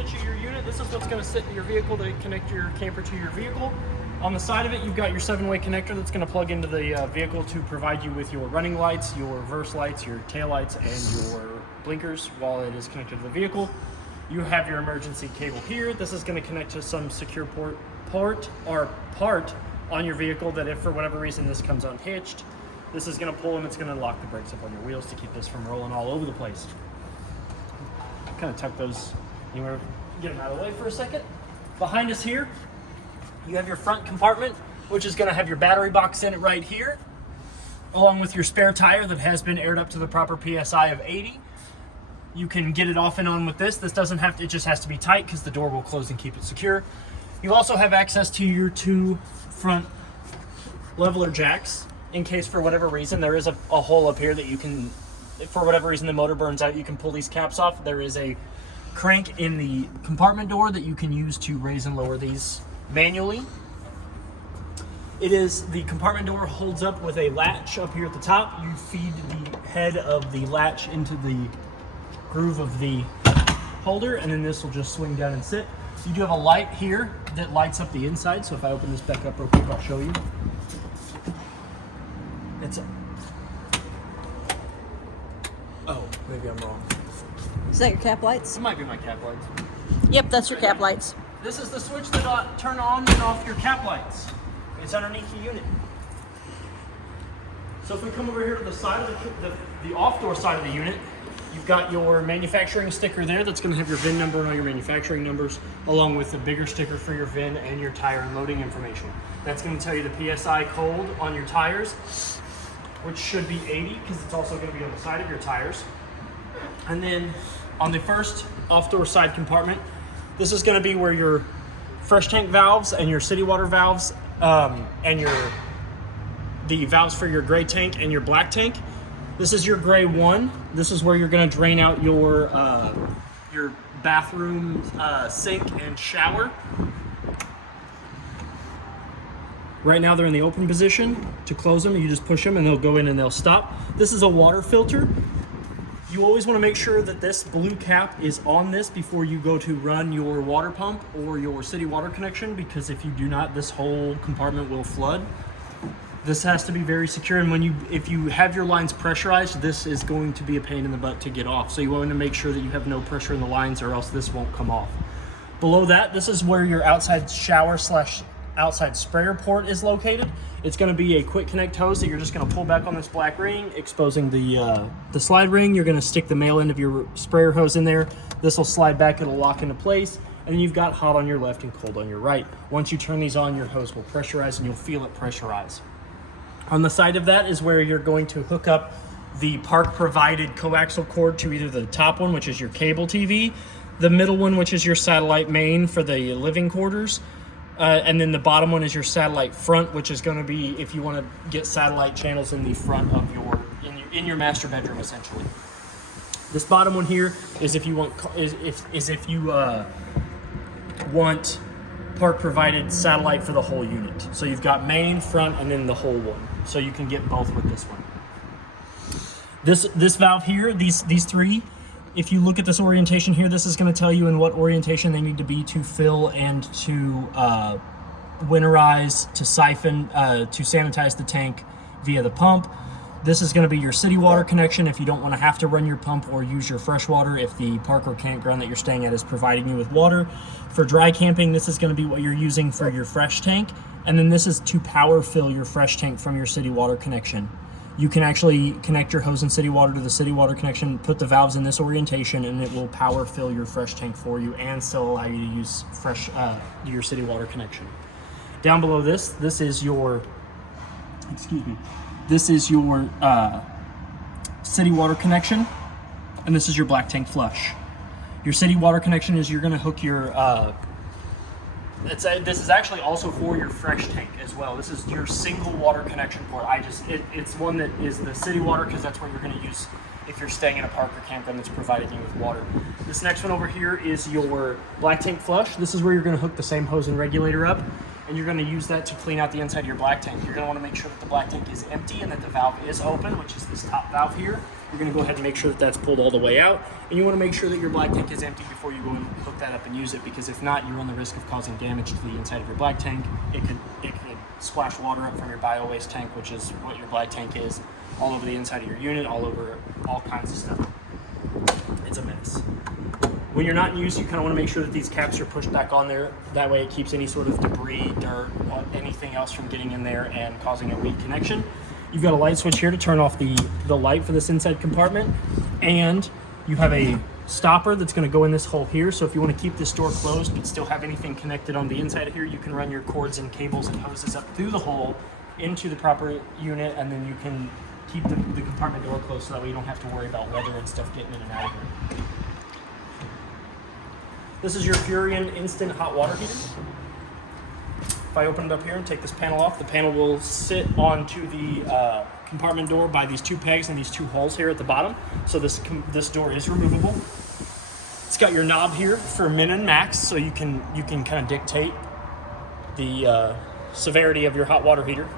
picture your unit. This is what's going to sit in your vehicle to connect your camper to your vehicle. On the side of it, you've got your 7-way connector that's going to plug into the vehicle to provide you with your running lights, your reverse lights, your tail lights, and your blinkers while it is connected to the vehicle. You have your emergency cable here. This is going to connect to some secure part on your vehicle that if for whatever reason this comes unhitched, this is going to pull and it's going to lock the brakes up on your wheels to keep this from rolling all over the place. Kind of tuck those anywhere, get them out of the way for a second. Behind us here, you have your front compartment, which is going to have your battery box in it right here, along with your spare tire that has been aired up to the proper PSI of 80. You can get it off and on with this. This doesn't have to, it just has to be tight because the door will close and keep it secure. You also have access to your 2 front leveler jacks in case for whatever reason there is a hole up here that you can, for whatever reason the motor burns out, you can pull these caps off. There is a crank in the compartment door that you can use to raise and lower these manually. The compartment door holds up with a latch up here at the top. You feed the head of the latch into the groove of the holder, and then this will just swing down and sit. You do have a light here that lights up the inside, so if I open this back up real quick, I'll show you. Oh, maybe I'm wrong. Is that your cap lights? It might be my cap lights. Yep, that's your cap lights. This is the switch that turn on and off your cap lights. It's underneath the unit. So if we come over here to the side of the off-door side of the unit, you've got your manufacturing sticker there that's going to have your VIN number and all your manufacturing numbers, along with the bigger sticker for your VIN and your tire and loading information. That's going to tell you the PSI cold on your tires, which should be 80 because it's also going to be on the side of your tires. And then on the first off-door side compartment, this is going to be where your fresh tank valves and your city water valves and the valves for your gray tank and your black tank. This is your gray one. This is where you're going to drain out your bathroom sink and shower. Right now they're in the open position. To close them, you just push them and they'll go in and they'll stop. This is a water filter. You always want to make sure that this blue cap is on this before you go to run your water pump or your city water connection, because if you do not, this whole compartment will flood. This has to be very secure, and if you have your lines pressurized, this is going to be a pain in the butt to get off. So you want to make sure that you have no pressure in the lines or else this won't come off. Below that, this is where your outside shower / outside sprayer port is located. It's going to be a quick connect hose that you're just going to pull back on this black ring, exposing the slide ring. You're going to stick the male end of your sprayer hose in there. This will slide back, it'll lock into place, and then you've got hot on your left and cold on your right. Once you turn these on, your hose will pressurize and you'll feel it pressurize. On the side of that is where you're going to hook up the park provided coaxial cord to either the top one, which is your cable TV, the middle one, which is your satellite main for the living quarters, and then the bottom one is your satellite front, which is going to be if you want to get satellite channels in the front of in your master bedroom, essentially. This bottom one here is if you want want park provided satellite for the whole unit. So you've got main, front, and then the whole one. So you can get both with this one. This valve here, these three, if you look at this orientation here, this is going to tell you in what orientation they need to be to fill and to winterize, to siphon, to sanitize the tank via the pump. This is going to be your city water connection if you don't want to have to run your pump or use your fresh water if the park or campground that you're staying at is providing you with water. For dry camping, this is going to be what you're using for your fresh tank. And then this is to power fill your fresh tank from your city water connection. You can actually connect your hose and city water to the city water connection, put the valves in this orientation, and it will power fill your fresh tank for you and still allow you to use your city water connection. Down below this is your, this is your city water connection, and this is your black tank flush. Your city water connection is you're going to hook your, this is actually also for your fresh tank as well. This is your single water connection port. It's one that is the city water because that's what you're going to use if you're staying in a park or campground that's providing you with water. This next one over here is your black tank flush. This is where you're going to hook the same hose and regulator up, and you're going to use that to clean out the inside of your black tank. You're going to want to make sure that the black tank is empty and that the valve is open, which is this top valve here. You're gonna go ahead and make sure that that's pulled all the way out. And you wanna make sure that your black tank is empty before you go and hook that up and use it, because if not, you run the risk of causing damage to the inside of your black tank. It could splash water up from your bio waste tank, which is what your black tank is, all over the inside of your unit, all over all kinds of stuff. It's a mess. When you're not in use, you kind of want to make sure that these caps are pushed back on there. That way it keeps any sort of debris, dirt, or anything else from getting in there and causing a weak connection. You've got a light switch here to turn off the light for this inside compartment. And you have a stopper that's going to go in this hole here. So if you want to keep this door closed but still have anything connected on the inside of here, you can run your cords and cables and hoses up through the hole into the proper unit, and then you can keep the compartment door closed so that way you don't have to worry about weather and stuff getting in and out of here. This is your Furion instant hot water heater. If I open it up here and take this panel off, the panel will sit onto the compartment door by these two pegs and these two holes here at the bottom. So this door is removable. It's got your knob here for min and max, so you can kind of dictate the severity of your hot water heater.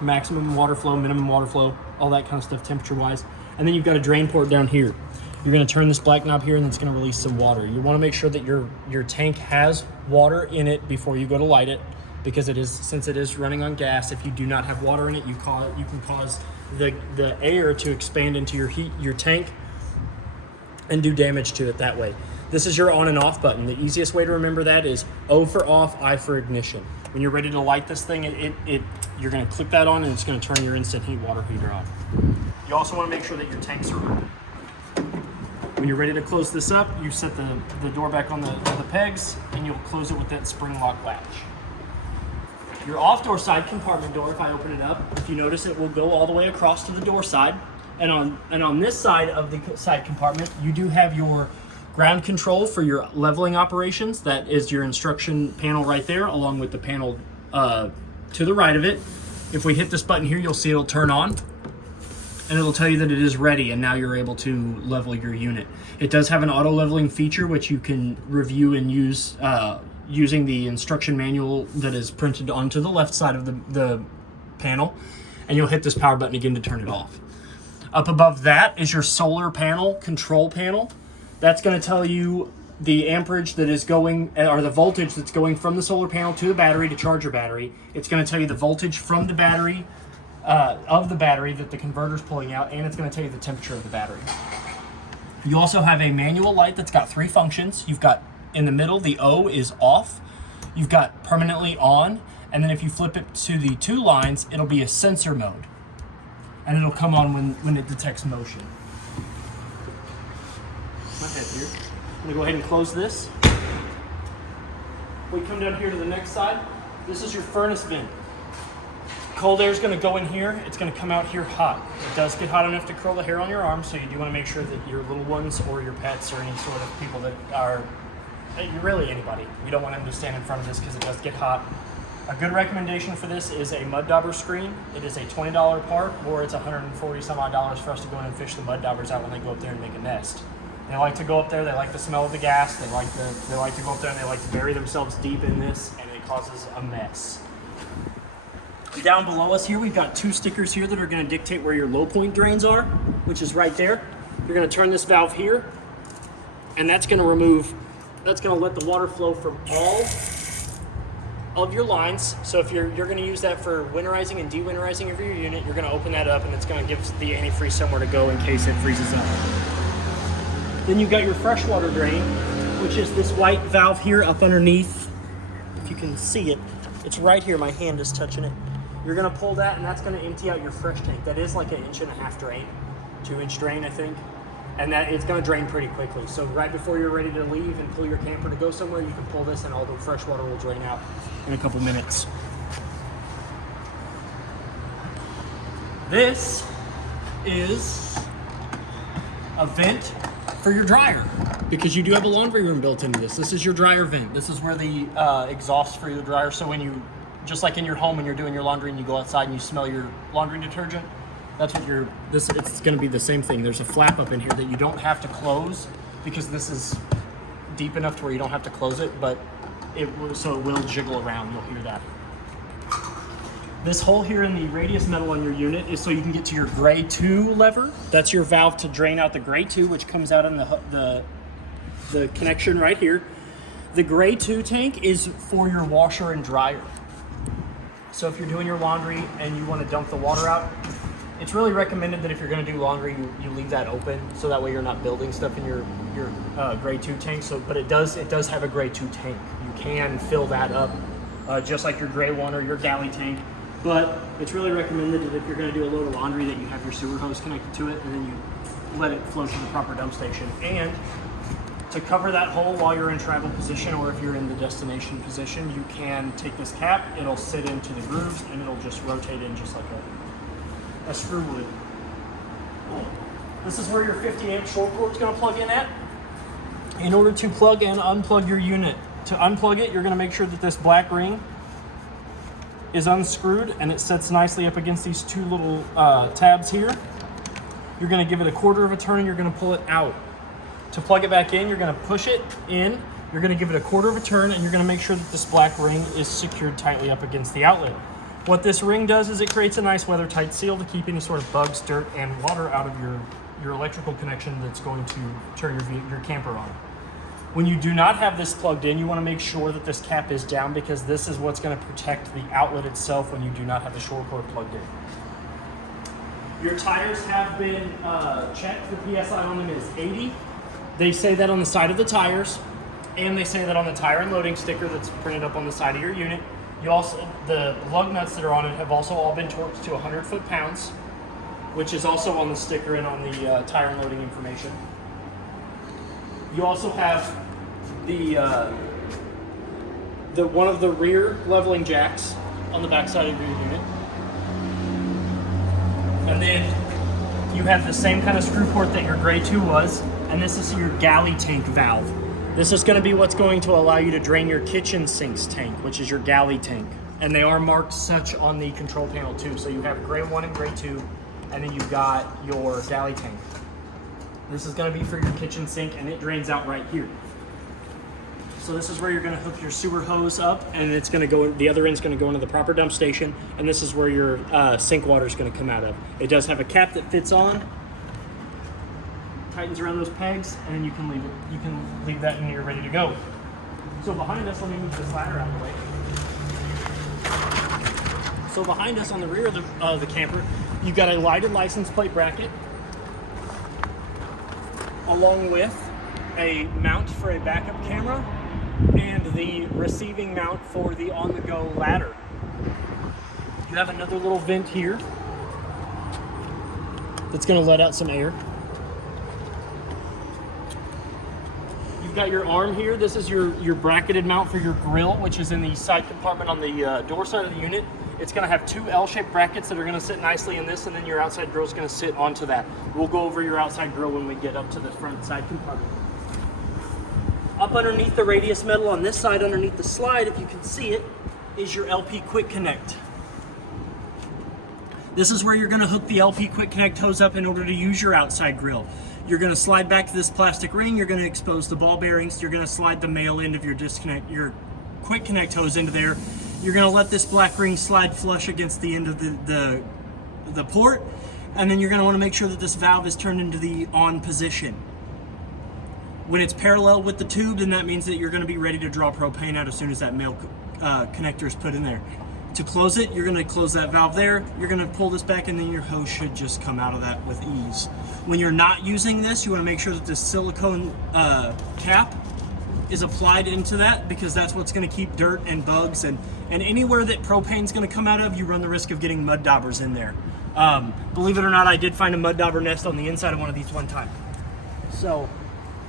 Maximum water flow, minimum water flow, all that kind of stuff temperature-wise. And then you've got a drain port down here. You're going to turn this black knob here, and it's going to release some water. You want to make sure that your tank has water in it before you go to light it, because since it is running on gas, if you do not have water in it, you can cause the air to expand into your tank and do damage to it that way. This is your on and off button. The easiest way to remember that is O for off, I for ignition. When you're ready to light this thing, you're going to click that on, and it's going to turn your instant heat water heater on. You also want to make sure that your tanks are open. When you're ready to close this up, you set the door back on the pegs, and you'll close it with that spring lock latch. Your off door side compartment door, if I open it up, if you notice, it will go all the way across to the door side. And on this side of the side compartment, you do have your ground control for your leveling operations. That is your instruction panel right there, along with the panel to the right of it. If we hit this button here, you'll see it'll turn on, and it'll tell you that it is ready, and now you're able to level your unit. It does have an auto leveling feature, which you can review and use using the instruction manual that is printed onto the left side of the panel, and you'll hit this power button again to turn it off. Up above that is your solar panel control panel. That's going to tell you the amperage that is going, or the voltage that's going from the solar panel to the battery to charge your battery. It's going to tell you the voltage from the battery, of the battery that the converter's pulling out, and it's going to tell you the temperature of the battery. You also have a manual light that's got three functions. You've got, in the middle, the O is off. You've got permanently on, and then if you flip it to the two lines, it'll be a sensor mode, and it'll come on when it detects motion. My head here. I'm gonna go ahead and close this. We come down here to the next side. This is your furnace vent. Cold air is going to go in here. It's going to come out here hot. It does get hot enough to curl the hair on your arm, so you do want to make sure that your little ones or your pets or any sort of people that are, really anybody, you don't want them to stand in front of this because it does get hot. A good recommendation for this is a mud dauber screen. It is a $20 part, or it's $140 some odd for us to go in and fish the mud daubers out when they go up there and make a nest. They like to go up there. They like the smell of the gas. They like to go up there and they like to bury themselves deep in this, and it causes a mess. Down below us here, we've got two stickers here that are going to dictate where your low point drains are, which is right there. You're going to turn this valve here, and that's going to let the water flow from all of your lines. So if you're going to use that for winterizing and dewinterizing of your unit, you're going to open that up, and it's going to give the antifreeze somewhere to go in case it freezes up. Then you've got your freshwater drain, which is this white valve here up underneath. If you can see it, it's right here. My hand is touching it. You're going to pull that, and that's going to empty out your fresh tank. That is like an 1.5 inch drain, 2-inch drain, I think. And that it's going to drain pretty quickly. So right before you're ready to leave and pull your camper to go somewhere, you can pull this, and all the fresh water will drain out in a couple minutes. This is a vent for your dryer, because you do have a laundry room built into this. This is your dryer vent. This is where the exhaust for your dryer, so when you, just like in your home when you're doing your laundry and you go outside and you smell your laundry detergent, that's what it's going to be the same thing. There's a flap up in here that you don't have to close, because this is deep enough to where you don't have to close it, but so it will jiggle around. You'll hear that. This hole here in the radius metal on your unit is so you can get to your gray 2 lever. That's your valve to drain out the gray 2, which comes out in the connection right here. The gray 2 tank is for your washer and dryer. So if you're doing your laundry and you want to dump the water out, it's really recommended that if you're going to do laundry, you leave that open, so that way you're not building stuff in your gray 2 tank. But it does have a gray 2 tank. You can fill that up just like your gray 1 or your galley tank. But it's really recommended that if you're going to do a load of laundry, that you have your sewer hose connected to it, and then you let it flow to the proper dump station. And to cover that hole while you're in travel position, or if you're in the destination position, you can take this cap, it'll sit into the grooves, and it'll just rotate in just like a screw would. This is where your 50 amp short cord is going to plug in at. In order to plug and unplug your unit, to unplug it, you're going to make sure that this black ring is unscrewed and it sits nicely up against these 2 little tabs here. You're going to give it a quarter of a turn and you're going to pull it out. To plug it back in, you're going to push it in, you're going to give it a quarter of a turn, and you're going to make sure that this black ring is secured tightly up against the outlet. What this ring does is it creates a nice weather-tight seal to keep any sort of bugs, dirt, and water out of your electrical connection that's going to turn your camper on. When you do not have this plugged in, you want to make sure that this cap is down, because this is what's going to protect the outlet itself when you do not have the short cord plugged in. Your tires have been checked. The PSI on them is 80. They say that on the side of the tires, and they say that on the tire and loading sticker that's printed up on the side of your unit. The lug nuts that are on it have also all been torqued to 100 foot-pounds, which is also on the sticker and on the tire and loading information. You also have the one of the rear leveling jacks on the back side of your unit. And then you have the same kind of screw port that your gray 2 was, and this is your galley tank valve. This is going to be what's going to allow you to drain your kitchen sinks tank, which is your galley tank. And they are marked such on the control panel too. So you have gray 1 and gray 2, and then you've got your galley tank. This is going to be for your kitchen sink, and it drains out right here. So this is where you're going to hook your sewer hose up, and it's going to go. The other end's going to go into the proper dump station, and this is where your sink water is going to come out of. It does have a cap that fits on, tightens around those pegs, and then you can leave it. You can leave that, and you're ready to go. So behind us, let me move this ladder out of the way. So behind us on the rear of the camper, you've got a lighted license plate bracket, along with a mount for a backup camera and the receiving mount for the on-the-go ladder. You have another little vent here that's going to let out some air. You've got your arm here. This is your bracketed mount for your grill, which is in the side compartment on the door side of the unit. It's going to have 2 L-shaped brackets that are going to sit nicely in this, and then your outside grill is going to sit onto that. We'll go over your outside grill when we get up to the front side compartment. Up underneath the radius metal on this side, underneath the slide, if you can see it, is your LP Quick Connect. This is where you're going to hook the LP Quick Connect hose up in order to use your outside grill. You're going to slide back to this plastic ring, you're going to expose the ball bearings, you're going to slide the male end of your your Quick Connect hose into there. You're going to let this black ring slide flush against the end of the port, and then you're going to want to make sure that this valve is turned into the on position. When it's parallel with the tube, then that means that you're going to be ready to draw propane out as soon as that male connector is put in there. To close it, you're going to close that valve there, you're going to pull this back, and then your hose should just come out of that with ease. When you're not using this, you want to make sure that this silicone cap is applied into that, because that's what's going to keep dirt and bugs and anywhere that propane's going to come out of, you run the risk of getting mud daubers in there. Believe it or not, I did find a mud dauber nest on the inside of one of these one time. So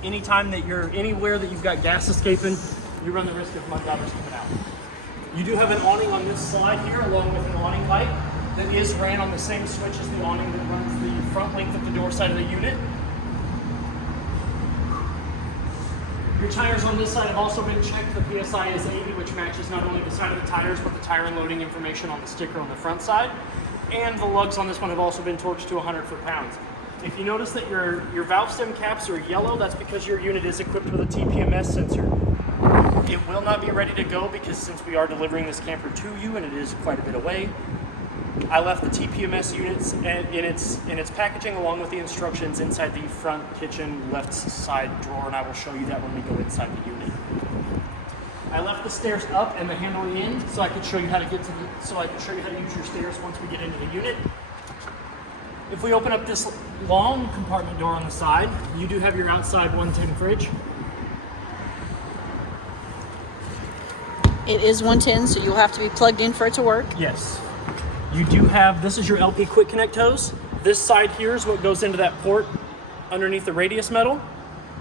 anytime that you're anywhere that you've got gas escaping, you run the risk of mud daubers coming out. You do have an awning on this slide here, along with an awning light that is ran on the same switch as the awning that runs the front length of the door side of the unit. Your tires on this side have also been checked. The PSI is 80, which matches not only the side of the tires, but the tire and loading information on the sticker on the front side. And the lugs on this one have also been torqued to 100 foot-pounds. If you notice that your valve stem caps are yellow, that's because your unit is equipped with a TPMS sensor. It will not be ready to go, because since we are delivering this camper to you and it is quite a bit away, I left the TPMS units in its packaging along with the instructions inside the front kitchen left side drawer, and I will show you that when we go inside the unit. I left the stairs up and the handle in so I could show you how to use your stairs once we get into the unit. If we open up this long compartment door on the side, you do have your outside 110 fridge. It is 110, so you'll have to be plugged in for it to work. Yes. You do have, this is your LP quick connect hose. This side here is what goes into that port underneath the radius metal,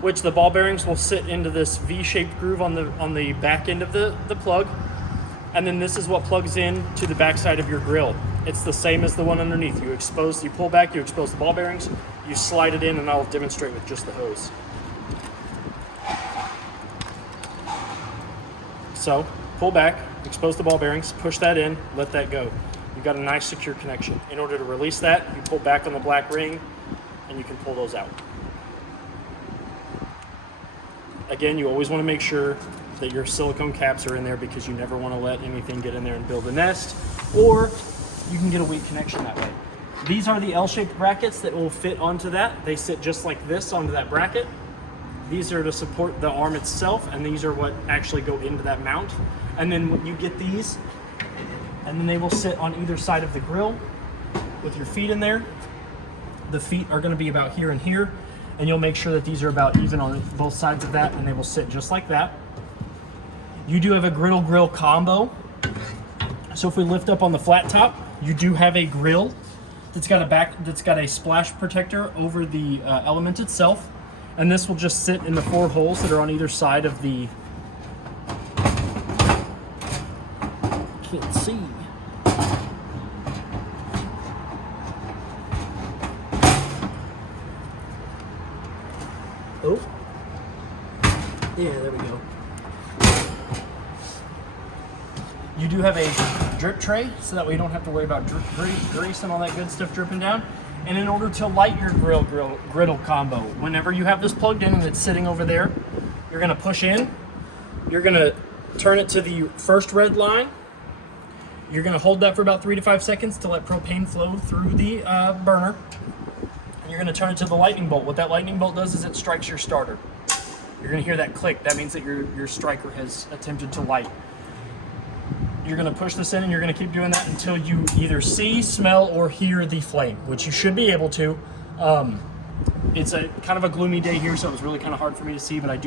which the ball bearings will sit into this V-shaped groove on the back end of the plug. And then this is what plugs in to the back side of your grill. It's the same as the one underneath. You pull back, you expose the ball bearings, you slide it in, and I'll demonstrate with just the hose. So, pull back, expose the ball bearings, push that in, let that go. You've got a nice secure connection. In order to release that, you pull back on the black ring, and you can pull those out. Again, you always want to make sure that your silicone caps are in there because you never want to let anything get in there and build a nest, or you can get a weak connection that way. These are the L-shaped brackets that will fit onto that. They sit just like this onto that bracket. These are to support the arm itself, and these are what actually go into that mount. And then when you get these, and then they will sit on either side of the grill with your feet in there. The feet are going to be about here and here, and you'll make sure that these are about even on both sides of that, and they will sit just like that. You do have a grill combo. So if we lift up on the flat top, you do have a grill that's got a splash protector over the element itself, and this will just sit in the 4 holes that are on either side of the. Can't see. Oh. Yeah, there we go. You do have a drip tray, so that way you don't have to worry about grease and all that good stuff dripping down. And in order to light your griddle combo, whenever you have this plugged in and it's sitting over there, you're gonna push in, you're gonna turn it to the first red line, you're gonna hold that for about 3 to 5 seconds to let propane flow through the burner, and you're gonna turn it to the lightning bolt. What that lightning bolt does is it strikes your starter. You're gonna hear that click. That means that your striker has attempted to light. You're gonna push this in and you're gonna keep doing that until you either see, smell, or hear the flame, which you should be able to. It's a kind of a gloomy day here, so it was really kind of hard for me to see, but I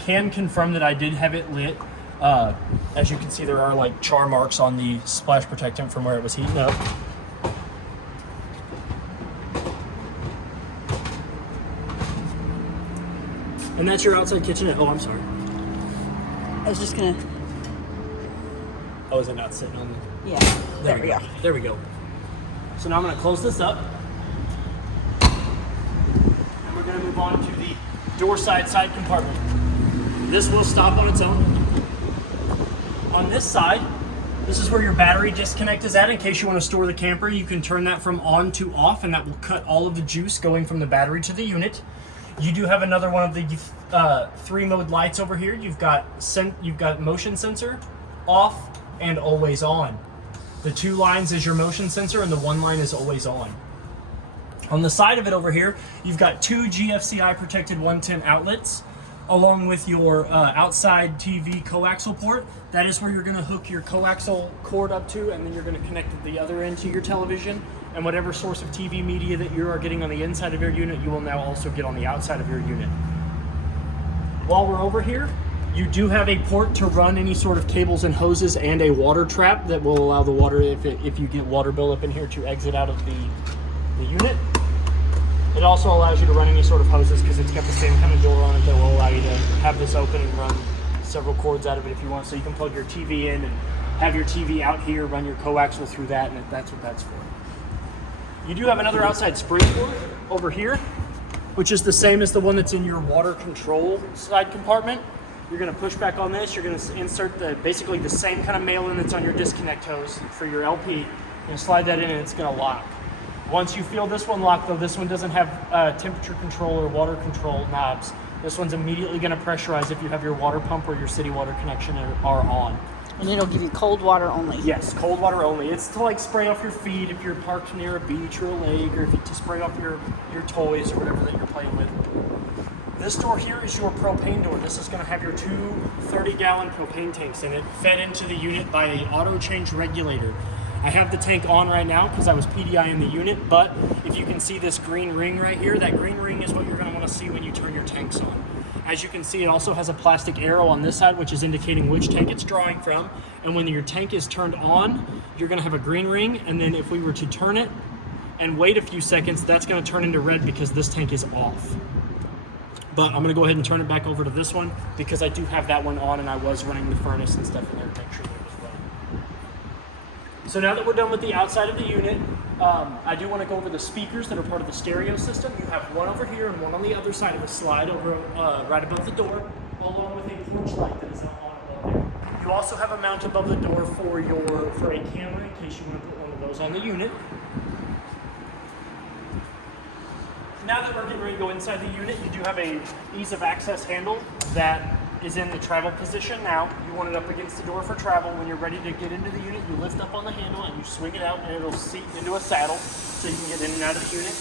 can confirm that I did have it lit. As you can see, there are like char marks on the splash protectant from where it was heating up. And that's your outside kitchenette. Oh, I'm sorry. I was just gonna. Oh, is it not sitting on the? Yeah. There we go. There we go. So now I'm going to close this up, and we're going to move on to the door side compartment. This will stop on its own. On this side, this is where your battery disconnect is at. In case you want to store the camper, you can turn that from on to off, and that will cut all of the juice going from the battery to the unit. You do have another one of the 3-mode lights over here. You've got motion sensor, off, and always on. The 2 lines is your motion sensor, and the 1 line is always on. On the side of it over here, you've got 2 GFCI protected 110 outlets, along with your outside TV coaxial port. That is where you're going to hook your coaxial cord up to, and then you're going to connect the other end to your television. And whatever source of TV media that you are getting on the inside of your unit, you will now also get on the outside of your unit. While we're over here, you do have a port to run any sort of cables and hoses, and a water trap that will allow the water, if you get water buildup in here, to exit out of the unit. It also allows you to run any sort of hoses because it's got the same kind of door on it that will allow you to have this open and run several cords out of it if you want. So you can plug your TV in and have your TV out here, run your coaxial through that, and that's what that's for. You do have another outside spring port over here, which is the same as the one that's in your water control side compartment. You're going to push back on this. You're going to insert basically the same kind of mail-in that's on your disconnect hose for your LP. You're going to slide that in and it's going to lock. Once you feel this one locked, though, this one doesn't have temperature control or water control knobs. This one's immediately going to pressurize if you have your water pump or your city water connection are on. And it'll give you cold water only. Yes, cold water only. It's to like spray off your feet if you're parked near a beach or a lake, or if you to spray off your toys or whatever that you're playing with. This door here is your propane door. This is going to have your two 30-gallon propane tanks in it, fed into the unit by an auto change regulator. I have the tank on right now because I was PDI in the unit, but if you can see this green ring right here, that green ring is what you're going to want to see when you turn your tanks on. As you can see, it also has a plastic arrow on this side, which is indicating which tank it's drawing from. And when your tank is turned on, you're going to have a green ring, and then if we were to turn it and wait a few seconds, that's going to turn into red because this tank is off. But I'm going to go ahead and turn it back over to this one because I do have that one on, and I was running the furnace and stuff in there to make sure that it was running. So now that we're done with the outside of the unit, I do want to go over the speakers that are part of the stereo system. You have one over here and one on the other side of the slide over right above the door, along with a porch light that is on above there. You also have a mount above the door for a camera in case you want to put one of those on the unit. Now that we're getting ready to go inside the unit, you do have a ease of access handle that is in the travel position now. You want it up against the door for travel. When you're ready to get into the unit, you lift up on the handle and you swing it out, and it'll seat into a saddle so you can get in and out of the unit.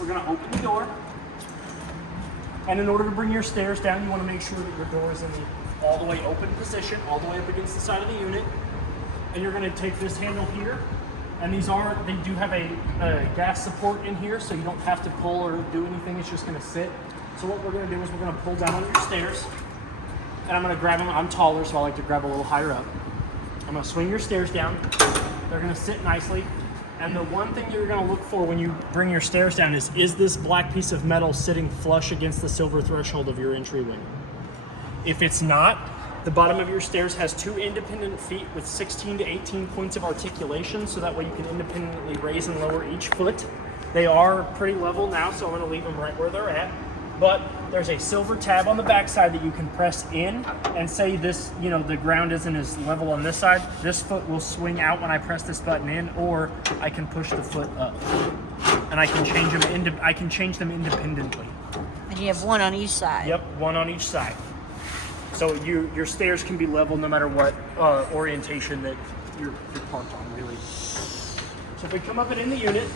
We're going to open the door. And in order to bring your stairs down, you want to make sure that your door is in the all the way open position, all the way up against the side of the unit. And you're going to take this handle here. And they do have a gas support in here, so you don't have to pull or do anything. It's just going to sit. So what we're going to do is we're going to pull down on your stairs, and I'm going to grab them. I'm taller, so I like to grab a little higher up. I'm going to swing your stairs down. They're going to sit nicely. And the one thing that you're going to look for when you bring your stairs down is this black piece of metal sitting flush against the silver threshold of your entryway? If it's not, the bottom of your stairs has two independent feet with 16 to 18 points of articulation, so that way you can independently raise and lower each foot. They are pretty level now, so I'm going to leave them right where they're at. But there's a silver tab on the back side that you can press in, and say this, the ground isn't as level on this side. This foot will swing out when I press this button in, or I can push the foot up, and I can change them independently. And you have one on each side. Yep, one on each side. So your stairs can be level no matter what orientation that you're parked on, really. So if we come up and in the unit,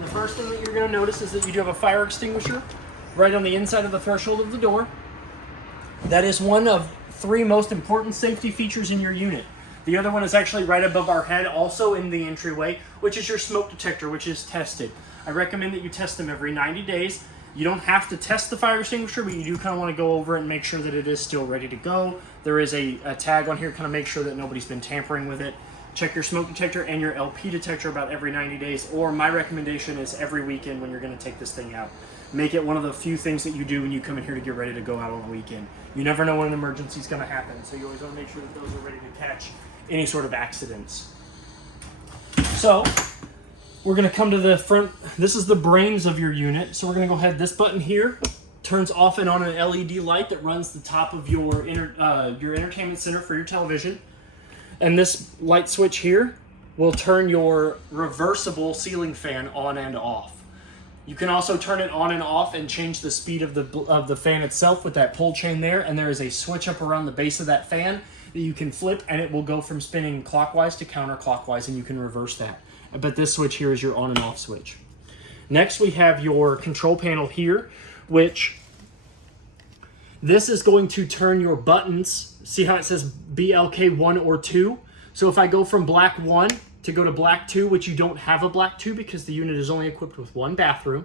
the first thing that you're going to notice is that you do have a fire extinguisher right on the inside of the threshold of the door. That is one of three most important safety features in your unit. The other one is actually right above our head, also in the entryway, which is your smoke detector, which is tested. I recommend that you test them every 90 days. You don't have to test the fire extinguisher, but you do kind of want to go over it and make sure that it is still ready to go. There is a tag on here, kind of make sure that nobody's been tampering with it. Check your smoke detector and your LP detector about every 90 days, or my recommendation is every weekend when you're going to take this thing out. Make it one of the few things that you do when you come in here to get ready to go out on the weekend. You never know when an emergency is going to happen, so you always want to make sure that those are ready to catch any sort of accidents. So we're going to come to the front. This is the brains of your unit. So we're going to go ahead. This button here turns off and on an LED light that runs the top of your entertainment center for your television. And this light switch here will turn your reversible ceiling fan on and off. You can also turn it on and off and change the speed of the fan itself with that pull chain there. And there is a switch up around the base of that fan that you can flip, and it will go from spinning clockwise to counterclockwise, and you can reverse that. But this switch here is your on and off switch. Next, we have your control panel here, which this is going to turn your buttons. See how it says BLK 1 or 2? So if I go from black 1 to go to black 2, which you don't have a black 2 because the unit is only equipped with one bathroom.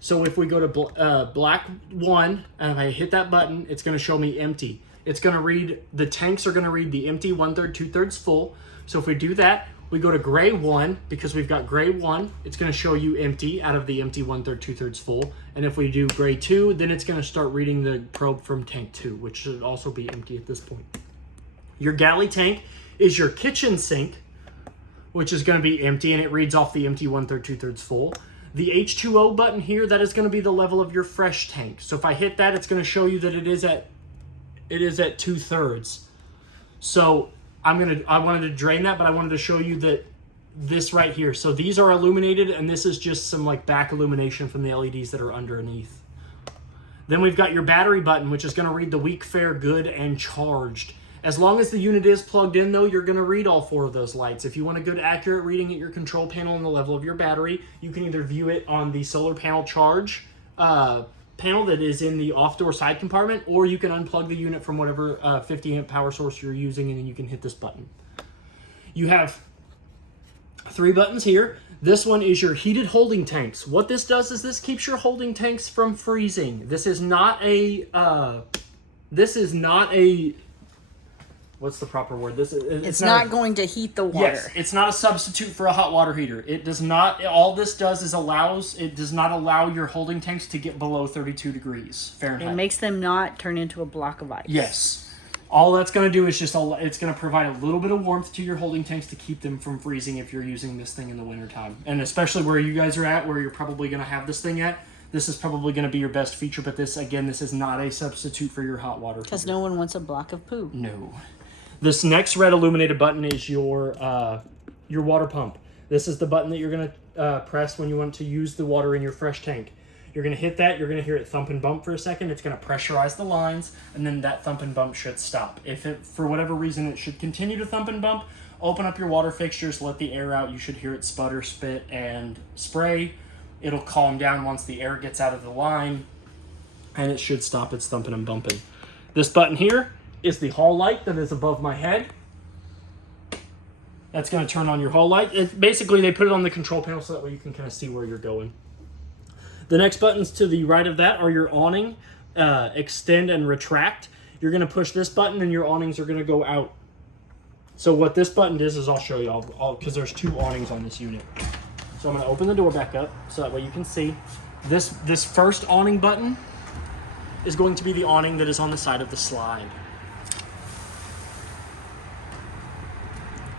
So if we go to black 1 and if I hit that button, it's going to show me empty. It's going to read, the tanks are going to read the empty 1/3, 2/3 full. So if we do that, we go to gray 1, because we've got gray 1, it's going to show you empty out of the empty 1/3, 2/3 full. And if we do gray 2, then it's going to start reading the probe from tank 2, which should also be empty at this point. Your galley tank is your kitchen sink, which is going to be empty, and it reads off the empty 1/3, 2/3 full. The H2O button here, that is going to be the level of your fresh tank. So if I hit that, it's going to show you that it is at 2/3. So I wanted to drain that, but I wanted to show you that this right here. So these are illuminated, and this is just some like back illumination from the LEDs that are underneath. Then we've got your battery button, which is going to read the weak, fair, good, and charged. As long as the unit is plugged in, though, you're going to read all 4 of those lights. If you want a good, accurate reading at your control panel and the level of your battery, you can either view it on the solar panel charge panel that is in the off-door side compartment, or you can unplug the unit from whatever 50 amp power source you're using, and then you can hit this button. You have 3 buttons here. This one is your heated holding tanks. What this does is this keeps your holding tanks from freezing. This is not a what's the proper word? It's not going to heat the water. Yes, it's not a substitute for a hot water heater. It does not. All this does is it does not allow your holding tanks to get below 32 degrees Fahrenheit. It makes them not turn into a block of ice. Yes. All that's going to do is it's going to provide a little bit of warmth to your holding tanks to keep them from freezing if you're using this thing in the wintertime. And especially where you guys are at, where you're probably going to have this thing at, this is probably going to be your best feature. But this is not a substitute for your hot water. Because no one wants a block of poo. No. This next red illuminated button is your water pump. This is the button that you're going to press when you want to use the water in your fresh tank. You're going to hit that. You're going to hear it thump and bump for a second. It's going to pressurize the lines, and then that thump and bump should stop. If it, for whatever reason, it should continue to thump and bump, open up your water fixtures, let the air out. You should hear it sputter, spit, and spray. It'll calm down once the air gets out of the line, and it should stop its thumping and bumping. This button here is the hall light that is above my head. That's going to turn on your hall light. Basically, they put it on the control panel so that way you can kind of see where you're going. The next buttons to the right of that are your awning, extend and retract. You're going to push this button and your awnings are going to go out. So what this button is I'll show you all because there's 2 awnings on this unit. So I'm going to open the door back up so that way you can see. This first awning button is going to be the awning that is on the side of the slide.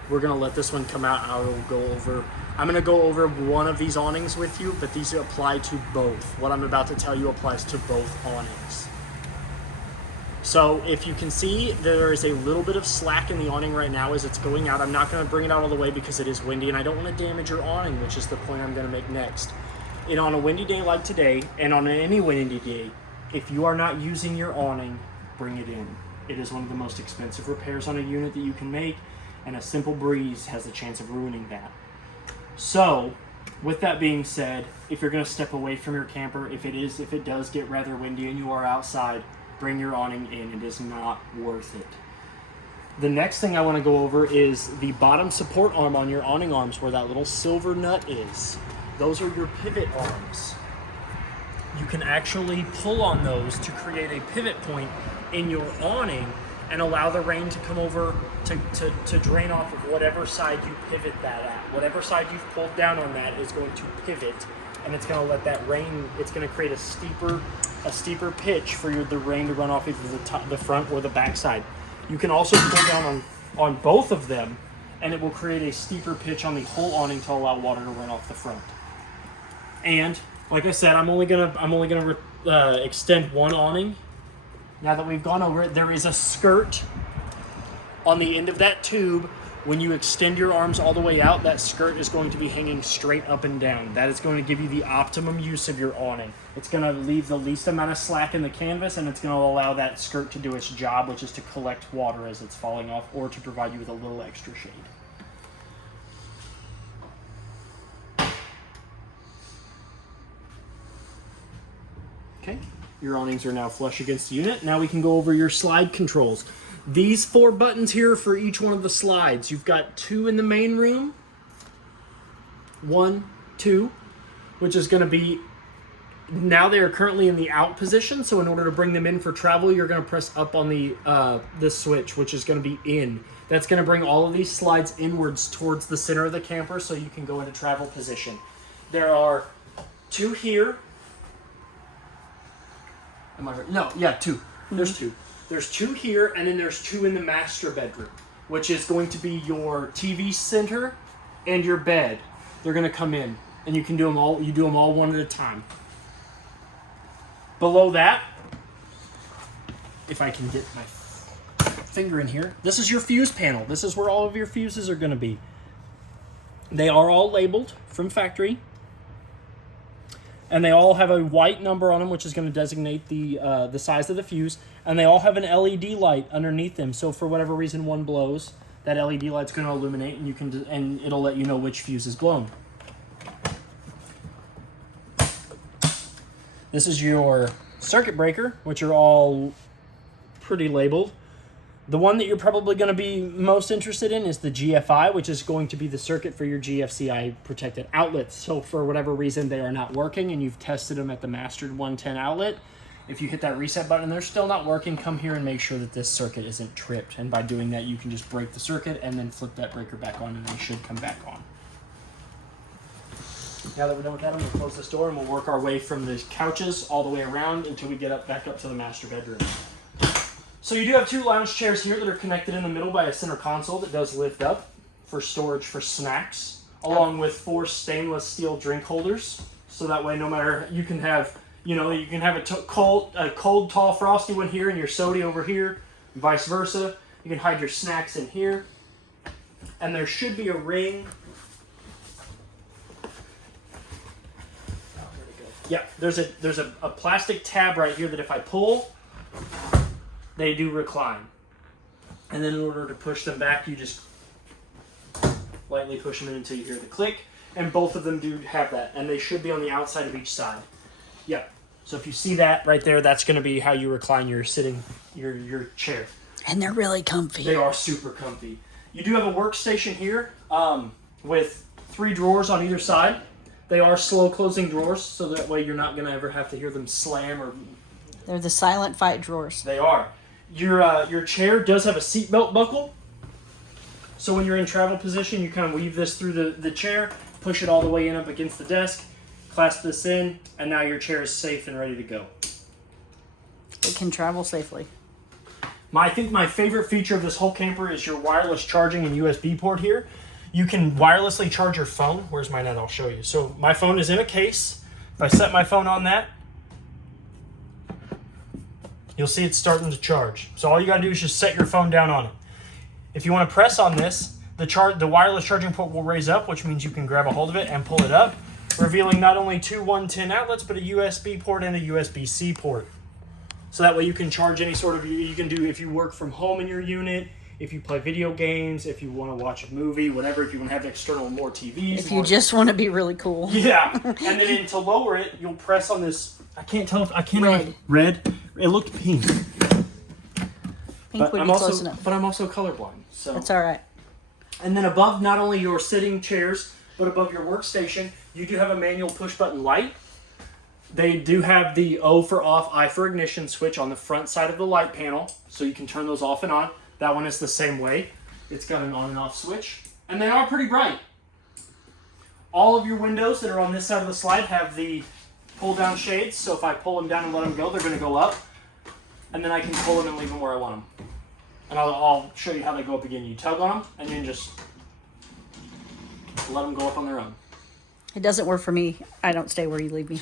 We're going to let this one come out. I'm going to go over one of these awnings with you, but these apply to both. What I'm about to tell you applies to both awnings. So if you can see, there is a little bit of slack in the awning right now as it's going out. I'm not going to bring it out all the way because it is windy, and I don't want to damage your awning, which is the point I'm going to make next. And on a windy day like today, and on any windy day, if you are not using your awning, bring it in. It is one of the most expensive repairs on a unit that you can make, and a simple breeze has a chance of ruining that. So, with that being said, if you're going to step away from your camper, if it does get rather windy and you are outside, bring your awning in. It is not worth it. The next thing I want to go over is the bottom support arm on your awning arms, where that little silver nut is. Those are your pivot arms. You can actually pull on those to create a pivot point in your awning and allow the rain to come over to drain off of whatever side you pivot that at. Whatever side you've pulled down on that is going to pivot, and it's going to let that rain, it's going to create a steeper pitch for the rain to run off either the front or the back side. You can also pull down on both of them, and it will create a steeper pitch on the whole awning to allow water to run off the front. And like I said, I'm only gonna extend one awning. Now that we've gone over it, there is a skirt on the end of that tube. When you extend your arms all the way out, that skirt is going to be hanging straight up and down. That is going to give you the optimum use of your awning. It's going to leave the least amount of slack in the canvas, and it's going to allow that skirt to do its job, which is to collect water as it's falling off, or to provide you with a little extra shade. Okay, your awnings are now flush against the unit. Now we can go over your slide controls. These 4 buttons here for each one of the slides. You've got 2 in the main room. 1, 2, which is going to be, now they are currently in the out position, so in order to bring them in for travel, you're going to press up on the switch, which is going to be in. That's going to bring all of these slides inwards towards the center of the camper so you can go into travel position. There are 2 here. Am I right? No, yeah, 2. There's 2. There's 2 here, and then there's 2 in the master bedroom, which is going to be your TV center and your bed. They're going to come in, and you can do them all. You do them all one at a time. Below that, if I can get my finger in here, this is your fuse panel. This is where all of your fuses are going to be. They are all labeled from factory. and they all have a white number on them, which is going to designate the size of the fuse. And they all have an LED light underneath them. So for whatever reason one blows, that LED light's going to illuminate, and it'll let you know which fuse is blown. This is your circuit breaker, which are all pretty labeled. The one that you're probably going to be most interested in is the GFI, which is going to be the circuit for your GFCI protected outlets. So for whatever reason they are not working and you've tested them at the mastered 110 outlet, if you hit that reset button and they're still not working, come here and make sure that this circuit isn't tripped. And by doing that, you can just break the circuit and then flip that breaker back on, and they should come back on. Now that we're done with that, I'm going to close this door and we'll work our way from the couches all the way around until we get back up to the master bedroom. So you do have 2 lounge chairs here that are connected in the middle by a center console that does lift up for storage for snacks, along with 4 stainless steel drink holders. So that way, no matter, you can have a cold, tall, frosty one here and your soda over here, and vice versa. You can hide your snacks in here. And there should be a ring. Yeah, there's a plastic tab right here that if I pull, they do recline. And then in order to push them back, you just lightly push them in until you hear the click. And both of them do have that. And they should be on the outside of each side. Yep. So if you see that right there, that's going to be how you recline your chair. And they're really comfy. They are super comfy. You do have a workstation here with 3 drawers on either side. They are slow closing drawers, so that way you're not going to ever have to hear them slam or... They're the silent fight drawers. They are. Your chair does have a seatbelt buckle. So when you're in travel position, you kind of weave this through the chair, push it all the way in up against the desk, clasp this in, and now your chair is safe and ready to go. It can travel safely. I think my favorite feature of this whole camper is your wireless charging and USB port here. You can wirelessly charge your phone. Where's mine at? I'll show you. So my phone is in a case. If I set my phone on that, you'll see it's starting to charge. So all you gotta do is just set your phone down on it. If you want to press on this, the wireless charging port will raise up, which means you can grab a hold of it and pull it up, revealing not only 2 110 outlets, but a USB port and a USB-C port. So that way you can charge any sort of, you can do, if you work from home in your unit, if you play video games, if you want to watch a movie, whatever, if you want to have external more TVs. If you just want to be really cool. Yeah. And then to lower it, you'll press on this, I can't tell if, I can't. Red. Red? It looked pink. Pink would be close enough. But I'm also colorblind, so. That's all right. And then above not only your sitting chairs, but above your workstation, you do have a manual push-button light. They do have the O for off, I for ignition switch on the front side of the light panel, so you can turn those off and on. That one is the same way. It's got an on and off switch, and they are pretty bright. All of your windows that are on this side of the slide have the pull-down shades, so if I pull them down and let them go, they're going to go up, and then I can pull them and leave them where I want them. And I'll show you how they go up again. You tug on them, and then just let them go up on their own. It doesn't work for me. I don't stay where you leave me.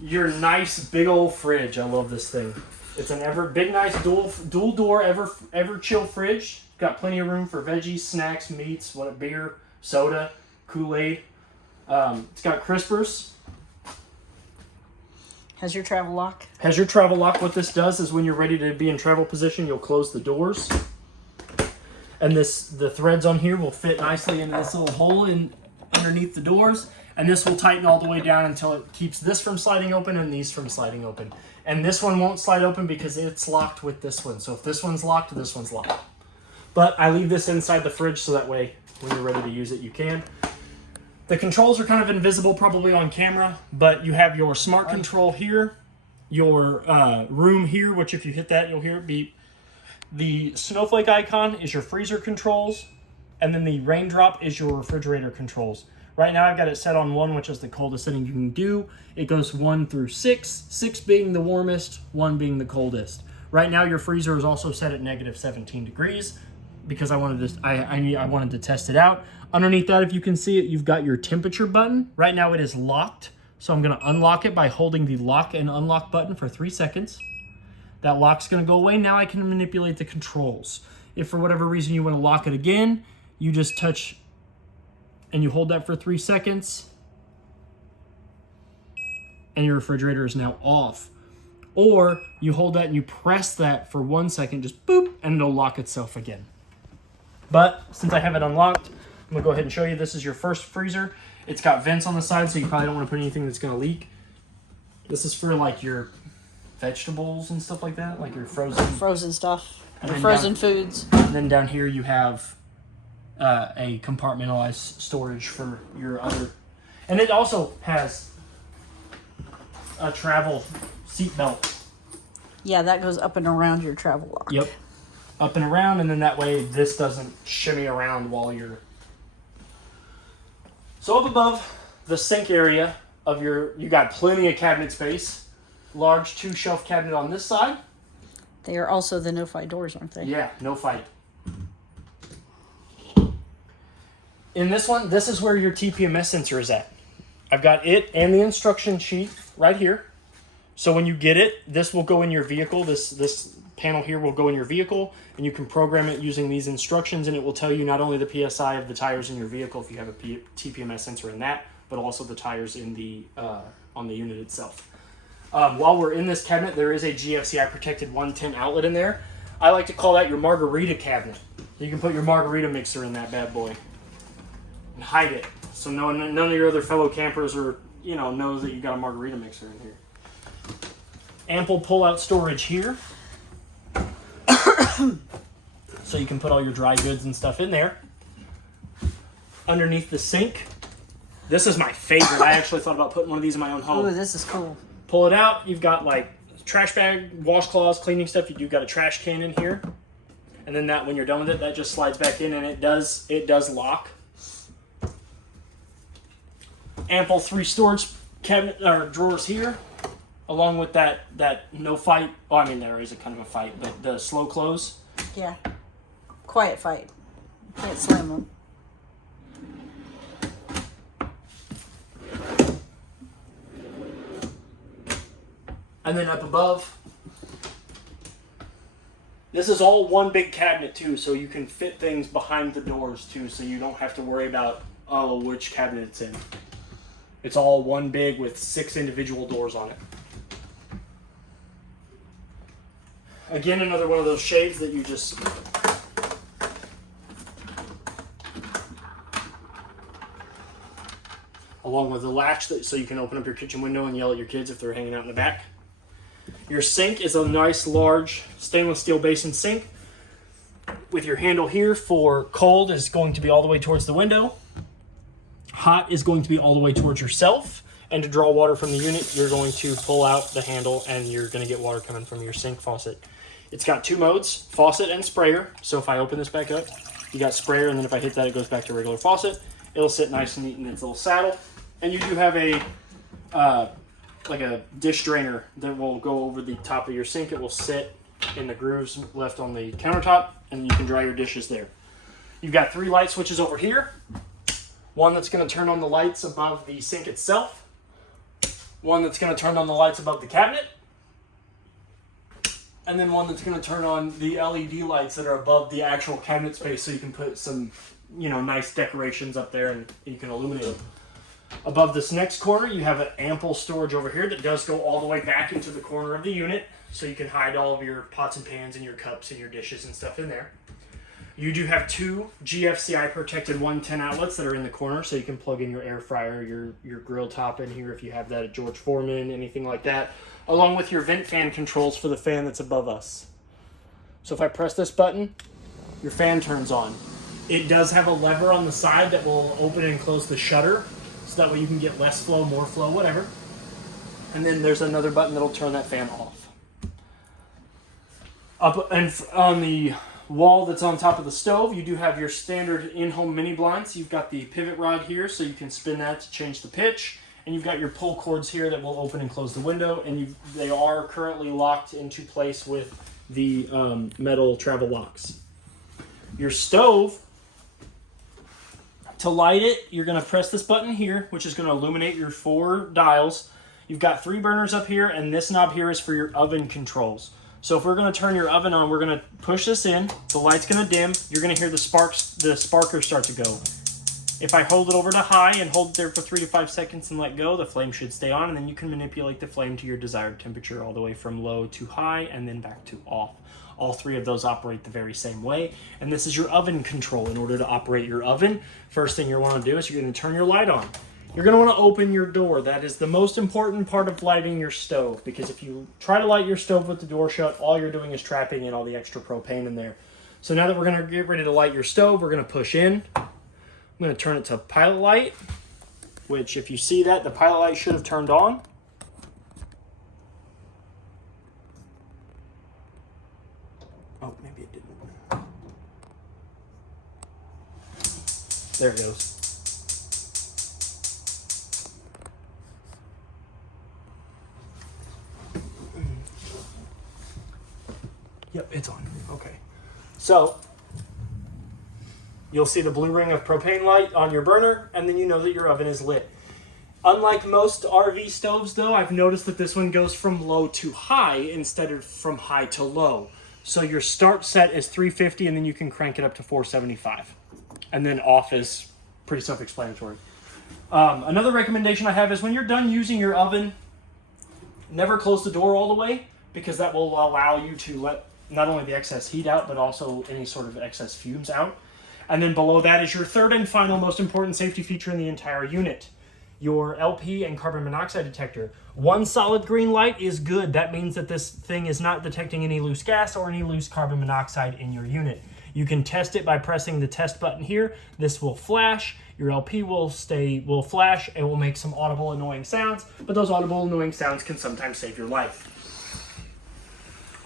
Your nice big old fridge. I love this thing. It's an big nice dual door ever chill fridge. Got plenty of room for veggies, snacks, meats, beer, soda, Kool-Aid. It's got crispers. Has your travel lock? Has your travel lock. What this does is when you're ready to be in travel position, you'll close the doors. And the threads on here will fit nicely into this little hole underneath the doors. And this will tighten all the way down until it keeps this from sliding open and these from sliding open. And this one won't slide open because it's locked with this one. So if this one's locked, this one's locked. But I leave this inside the fridge so that way when you're ready to use it, you can. The controls are kind of invisible probably on camera, but you have your smart control here, your room here, which if you hit that, you'll hear it beep. The snowflake icon is your freezer controls, and then the raindrop is your refrigerator controls. Right now I've got it set on 1, which is the coldest setting you can do. It goes 1 through 6, 6 being the warmest, 1 being the coldest. Right now your freezer is also set at negative 17 degrees because I wanted to test it out. Underneath that, if you can see it, you've got your temperature button. Right now it is locked, so I'm gonna unlock it by holding the lock and unlock button for 3 seconds. That lock's gonna go away. Now I can manipulate the controls. If for whatever reason you wanna lock it again, you just touch and you hold that for 3 seconds, and your refrigerator is now off. Or you hold that and you press that for 1 second, just boop, and it'll lock itself again. But since I have it unlocked, I'm gonna go ahead and show you. This is your first freezer. It's got vents on the side, so you probably don't want to put anything that's gonna leak. This is for like your vegetables and stuff like that, like your frozen stuff, and your frozen foods. And then down here you have a compartmentalized storage for your other, and it also has a travel seat belt. Yeah, that goes up and around your travel lock. Yep, up and around, and then that way this doesn't shimmy around while you're. So up above the sink area of you got plenty of cabinet space. Large 2-shelf cabinet on this side. They are also the no-fi doors, aren't they? Yeah, no fight. In this one, this is where your TPMS sensor is at. I've got it and the instruction sheet right here. So when you get it, this will go in your vehicle. This panel here will go in your vehicle, and you can program it using these instructions, and it will tell you not only the PSI of the tires in your vehicle if you have a TPMS sensor in that, but also the tires in the on the unit itself. While we're in this cabinet, there is a GFCI protected 110 outlet in there. I like to call that your margarita cabinet. You can put your margarita mixer in that bad boy and hide it, so none of your other fellow campers knows that you got a margarita mixer in here. Ample pull-out storage here, so you can put all your dry goods and stuff in there. Underneath the sink, this is my favorite. I actually thought about putting one of these in my own home. Ooh, this is cool. Pull it out. You've got like trash bag, washcloths, cleaning stuff. You've got a trash can in here, and then that when you're done with it, that just slides back in, and it does lock. Ample 3 storage cabinet or drawers here, along with that no fight. Oh, I mean there is a kind of a fight, but the slow close. Yeah, quiet fight. Can't slam them. And then up above, this is all one big cabinet too, so you can fit things behind the doors too, so you don't have to worry about, which cabinet it's in. It's all one big with 6 individual doors on it. Again, another one of those shades that you just... along with the latch so you can open up your kitchen window and yell at your kids if they're hanging out in the back. Your sink is a nice large stainless steel basin sink with your handle here for cold is going to be all the way towards the window. Hot is going to be all the way towards yourself. And to draw water from the unit, you're going to pull out the handle and you're going to get water coming from your sink faucet. It's got 2 modes, faucet and sprayer. So if I open this back up, you got sprayer, and then if I hit that, it goes back to regular faucet. It'll sit nice and neat in its little saddle. And you do have a like a dish drainer that will go over the top of your sink. It will sit in the grooves left on the countertop, and you can dry your dishes there. You've got 3 light switches over here. One that's going to turn on the lights above the sink itself. One that's going to turn on the lights above the cabinet. And then one that's going to turn on the LED lights that are above the actual cabinet space, so you can put some, nice decorations up there and you can illuminate them. Above this next corner, you have an ample storage over here that does go all the way back into the corner of the unit, so you can hide all of your pots and pans and your cups and your dishes and stuff in there. You do have 2 GFCI protected 110 outlets that are in the corner, so you can plug in your air fryer, your grill top in here if you have that at George Foreman, anything like that, along with your vent fan controls for the fan that's above us. So if I press this button, your fan turns on. It does have a lever on the side that will open and close the shutter, so that way you can get less flow, more flow, whatever. And then there's another button that'll turn that fan off. Up and on the wall that's on top of the stove, you do have your standard in-home mini blinds. You've got the pivot rod here, so you can spin that to change the pitch. And you've got your pull cords here that will open and close the window. And they are currently locked into place with the metal travel locks. Your stove, to light it, you're going to press this button here, which is going to illuminate your 4 dials. You've got 3 burners up here, and this knob here is for your oven controls. So if we're going to turn your oven on, we're going to push this in. The light's going to dim. You're going to hear the sparker start to go. If I hold it over to high and hold it there for 3 to 5 seconds and let go, the flame should stay on, and then you can manipulate the flame to your desired temperature all the way from low to high and then back to off. All three of those operate the very same way. And this is your oven control. In order to operate your oven, first thing you want to do is you're going to turn your light on. You're going to want to open your door. That is the most important part of lighting your stove, because if you try to light your stove with the door shut, all you're doing is trapping in all the extra propane in there. So now that we're going to get ready to light your stove, we're going to push in. I'm going to turn it to pilot light, which if you see that, the pilot light should have turned on. Oh, maybe it didn't. There it goes. Yep, it's on. Okay. So, you'll see the blue ring of propane light on your burner, and then you know that your oven is lit. Unlike most RV stoves, though, I've noticed that this one goes from low to high instead of from high to low. So your start set is 350, and then you can crank it up to 475. And then off is pretty self-explanatory. Another recommendation I have is when you're done using your oven, never close the door all the way, because that will allow you to let not only the excess heat out, but also any sort of excess fumes out. And then below that is your third and final most important safety feature in the entire unit, your LP and carbon monoxide detector. One solid green light is good. That means that this thing is not detecting any loose gas or any loose carbon monoxide in your unit. You can test it by pressing the test button here. This will flash. Your LP will flash. It will make some audible annoying sounds, but those audible annoying sounds can sometimes save your life.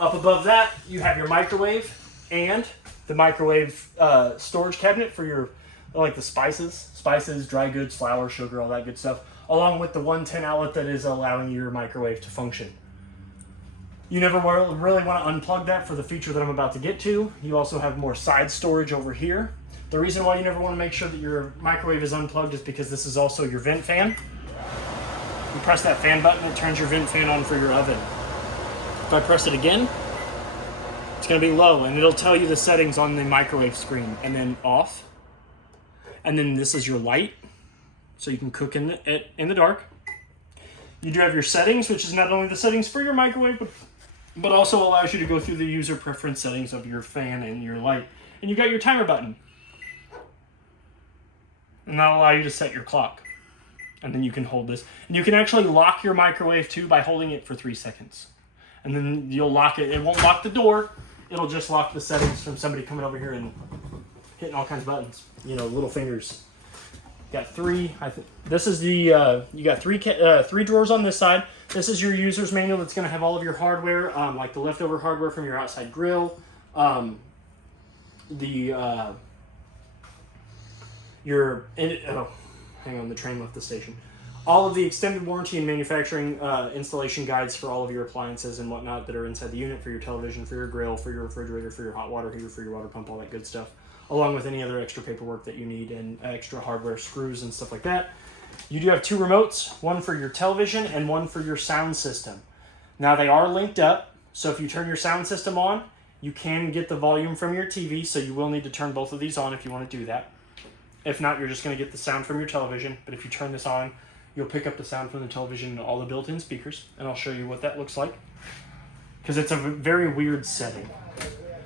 Up above that, you have your microwave and the microwave storage cabinet for your, like the spices, dry goods, flour, sugar, all that good stuff, along with the 110 outlet that is allowing your microwave to function. You never really want to unplug that for the feature that I'm about to get to. You also have more side storage over here. The reason why you never want to make sure that your microwave is unplugged is because this is also your vent fan. You press that fan button, it turns your vent fan on for your oven. If I press it again, it's going to be low, and it'll tell you the settings on the microwave screen, and then off. And then this is your light, so you can cook in the dark. You do have your settings, which is not only the settings for your microwave, but also allows you to go through the user preference settings of your fan and your light. And you got your timer button. And that'll allow you to set your clock. And then you can hold this. And you can actually lock your microwave too by holding it for 3 seconds. And then you'll lock it. It won't lock the door. It'll just lock the settings from somebody coming over here and hitting all kinds of buttons. You know, little fingers. Got three. This is the. You got three drawers on this side. This is your user's manual. That's going to have all of your hardware, like the leftover hardware from your outside grill. Oh, hang on. The train left the station. All of the extended warranty and manufacturing installation guides for all of your appliances and whatnot that are inside the unit, for your television, for your grill, for your refrigerator, for your hot water heater, for your water pump, all that good stuff, along with any other extra paperwork that you need and extra hardware, screws and stuff like that. You do have 2 remotes, one for your television and one for your sound system. Now they are linked up, so if you turn your sound system on, you can get the volume from your TV, so you will need to turn both of these on if you want to do that. If not, you're just going to get the sound from your television, but if you turn this on, you'll pick up the sound from the television and all the built-in speakers, and I'll show you what that looks like, because it's a very weird setting.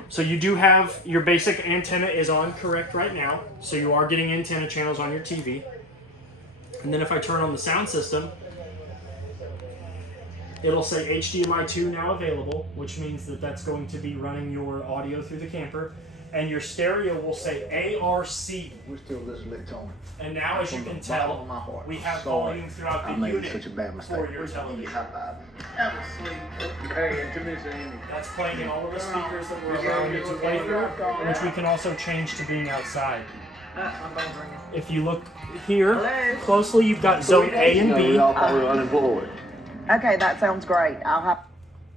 So you do have your basic antenna is on correct right now, so you are getting antenna channels on your TV. And then if I turn on the sound system, it'll say HDMI 2 now available, which means that that's going to be running your audio through the camper. And your stereo will say ARC. We're still listening to Tony. And now, as you can tell, we have volume throughout the unit such a bad mistake. for your television. Hey, introducing. That's playing in all of the speakers that we're allowing you to play through, which we can also change to being outside. If you look here closely, you've got zone A and B. We all probably unemployed. Okay, that sounds great. I'll have.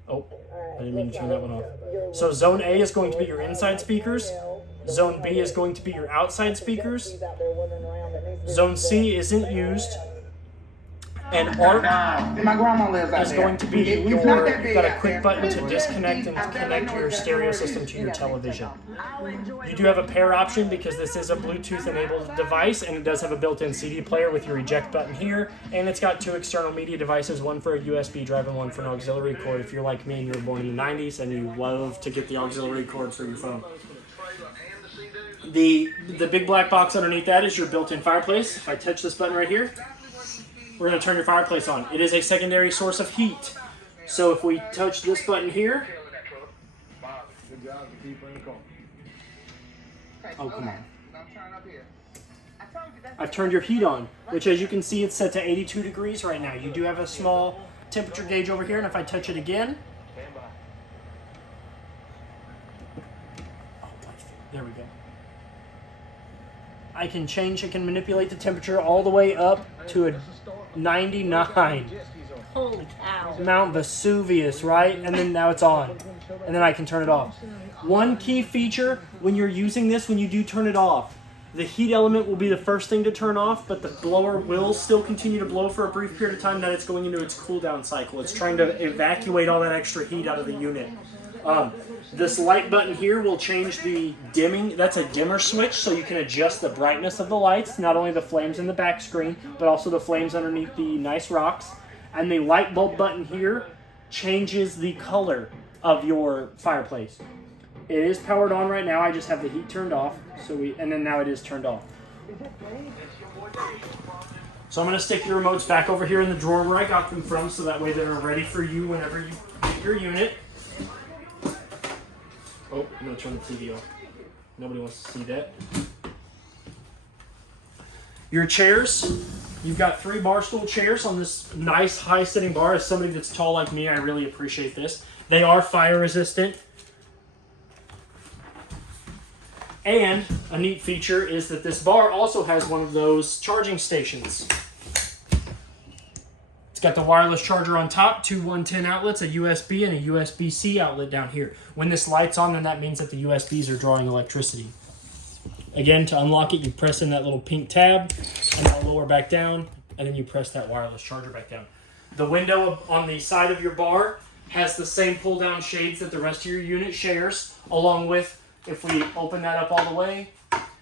Oh, I didn't mean to turn that one off. So zone A is going to be your inside speakers. Zone B is going to be your outside speakers. Zone C isn't used. And Art My grandma lives out is there. going to be It's your, not that you've big got a out quick there. button to disconnect and connect your stereo system to your television. You do have a pair option because this is a Bluetooth enabled device, and it does have a built-in CD player with your eject button here, and it's got 2 external media devices, one for a USB drive and one for an auxiliary cord if you're like me and you were born in the 90s and you love to get the auxiliary cord for your phone. The big black box underneath that is your built-in fireplace. If I touch this button right here, we're going to turn your fireplace on. It is a secondary source of heat. So if we touch this button here, oh, come on. I've turned your heat on, which as you can see, it's set to 82 degrees right now. You do have a small temperature gauge over here, and if I touch it again, there we go. I can manipulate the temperature all the way up to a 99. Holy cow. Mount Vesuvius, right? And then now it's on. And then I can turn it off. One key feature when you're using this, when you do turn it off, the heat element will be the first thing to turn off, but the blower will still continue to blow for a brief period of time that it's going into its cool down cycle. It's trying to evacuate all that extra heat out of the unit. This light button here will change the dimming. That's a dimmer switch, so you can adjust the brightness of the lights, not only the flames in the back screen, but also the flames underneath the nice rocks. And the light bulb button here changes the color of your fireplace. It is powered on right now. I just have the heat turned off, and then now it is turned off. So I'm going to stick your remotes back over here in the drawer where I got them from, so that way they're ready for you whenever you get your unit. Oh, I'm going to turn the TV off. Nobody wants to see that. Your chairs. You've got 3 bar stool chairs on this nice high-sitting bar. As somebody that's tall like me, I really appreciate this. They are fire resistant. And a neat feature is that this bar also has one of those charging stations. It's got the wireless charger on top, 2 110 outlets, a USB, and a USB-C outlet down here. When this light's on, then that means that the USBs are drawing electricity. Again, to unlock it, you press in that little pink tab, and that'll lower back down, and then you press that wireless charger back down. The window on the side of your bar has the same pull-down shades that the rest of your unit shares, along with, if we open that up all the way,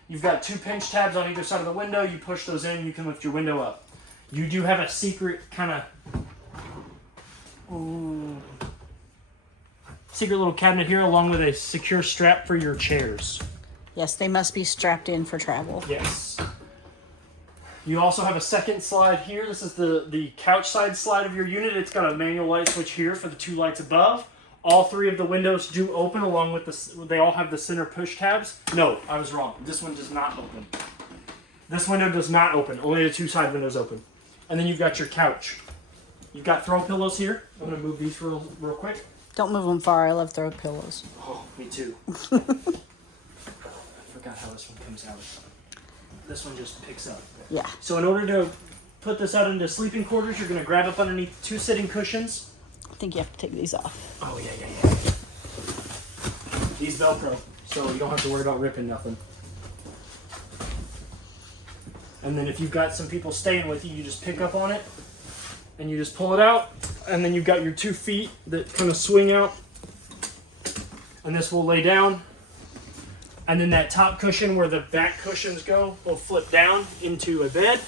you've got 2 pinch tabs on either side of the window. You push those in, you can lift your window up. You do have a secret secret little cabinet here, along with a secure strap for your chairs. Yes, they must be strapped in for travel. Yes. You also have a second slide here. This is the couch side slide of your unit. It's got a manual light switch here for the 2 lights above. All 3 of the windows do open, along with they all have the center push tabs. No, I was wrong. This one does not open. This window does not open. Only the 2 side windows open. And then you've got your couch. You've got throw pillows here. I'm going to move these real quick. Don't move them far. I love throw pillows. Oh, me too. I forgot how this one comes out. This one just picks up. Yeah. So in order to put this out into sleeping quarters, you're going to grab up underneath 2 sitting cushions. I think you have to take these off. Oh, yeah. These Velcro, so you don't have to worry about ripping nothing. And then if you've got some people staying with you, you just pick up on it, and you just pull it out, and then you've got your 2 feet that kind of swing out, and this will lay down. And then that top cushion where the back cushions go will flip down into a bed.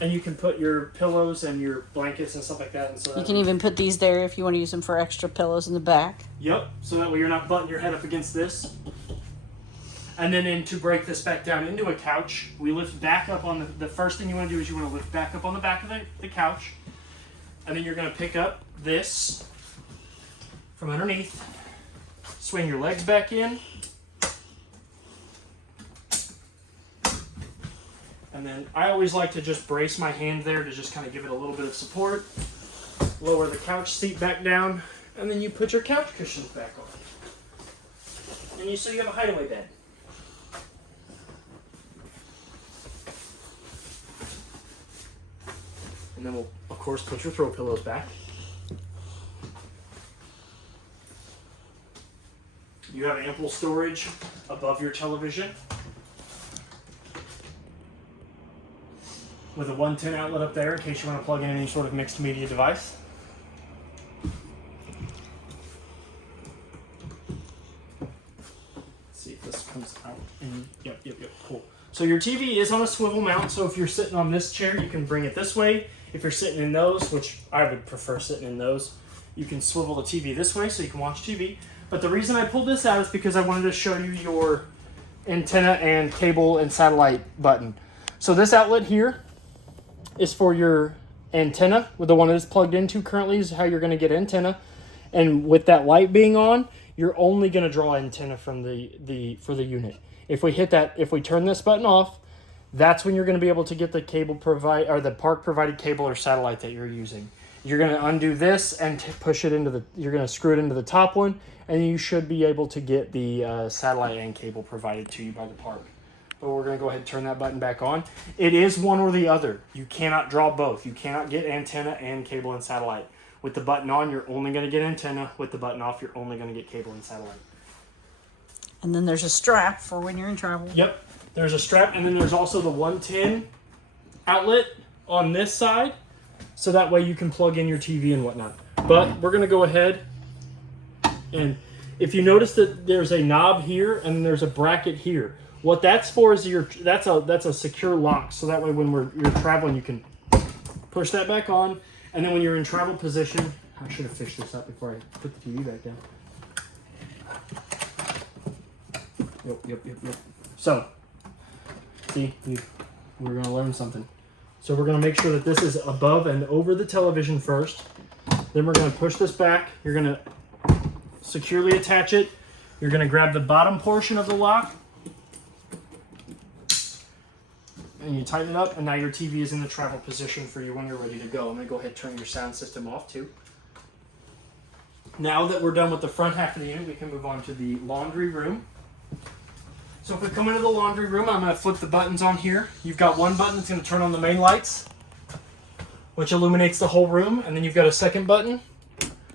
And you can put your pillows and your blankets and stuff like that. And so You can even put these there if you want to use them for extra pillows in the back. Yep, so that way you're not butting your head up against this. And then to break this back down into a couch, we lift back up on the first thing you want to do is you want to lift back up on the back of the couch. And then you're going to pick up this from underneath, swing your legs back in. And then I always like to just brace my hand there to just kind of give it a little bit of support. Lower the couch seat back down, and then you put your couch cushions back on. And so you have a hideaway bed. And then we'll, of course, put your throw pillows back. You have ample storage above your television. with a 110 outlet up there in case you want to plug in any sort of mixed media device. Let's see if this comes out. Yep, cool. So your TV is on a swivel mount, so if you're sitting on this chair, you can bring it this way. If you're sitting in those, which I would prefer sitting in those, you can swivel the TV this way so you can watch TV. But the reason I pulled this out is because I wanted to show you your antenna and cable and satellite button. So this outlet here is for your antenna, with the one that is plugged into currently is how you're going to get antenna. And with that light being on, you're only going to draw antenna from for the unit. If we turn this button off, that's when you're going to be able to get the cable or the park provided cable or satellite that you're using. You're going to undo this and push it into you're going to screw it into the top one, and you should be able to get the satellite and cable provided to you by the park. But we're going to go ahead and turn that button back on. It is one or the other. You cannot draw both. You cannot get antenna and cable and satellite. With the button on, you're only going to get antenna. With the button off, you're only going to get cable and satellite. And then there's a strap for when you're in travel. Yep. There's a strap, and then there's also the 110 outlet on this side, so that way you can plug in your TV and whatnot. But we're going to go ahead, and if you notice that there's a knob here and there's a bracket here, what that's for is that's a secure lock, so that way when you're traveling, you can push that back on, and then when you're in travel position, I should have fished this up before I put the TV back down. Yep. So, see, we're going to learn something. So we're going to make sure that this is above and over the television first. Then we're going to push this back. You're going to securely attach it. You're going to grab the bottom portion of the lock. And you tighten it up, and now your TV is in the travel position for you when you're ready to go. I'm going to go ahead and turn your sound system off too. Now that we're done with the front half of the unit, we can move on to the laundry room. So if we come into the laundry room, I'm going to flip the buttons on here. You've got one button that's going to turn on the main lights, which illuminates the whole room. And then you've got a second button,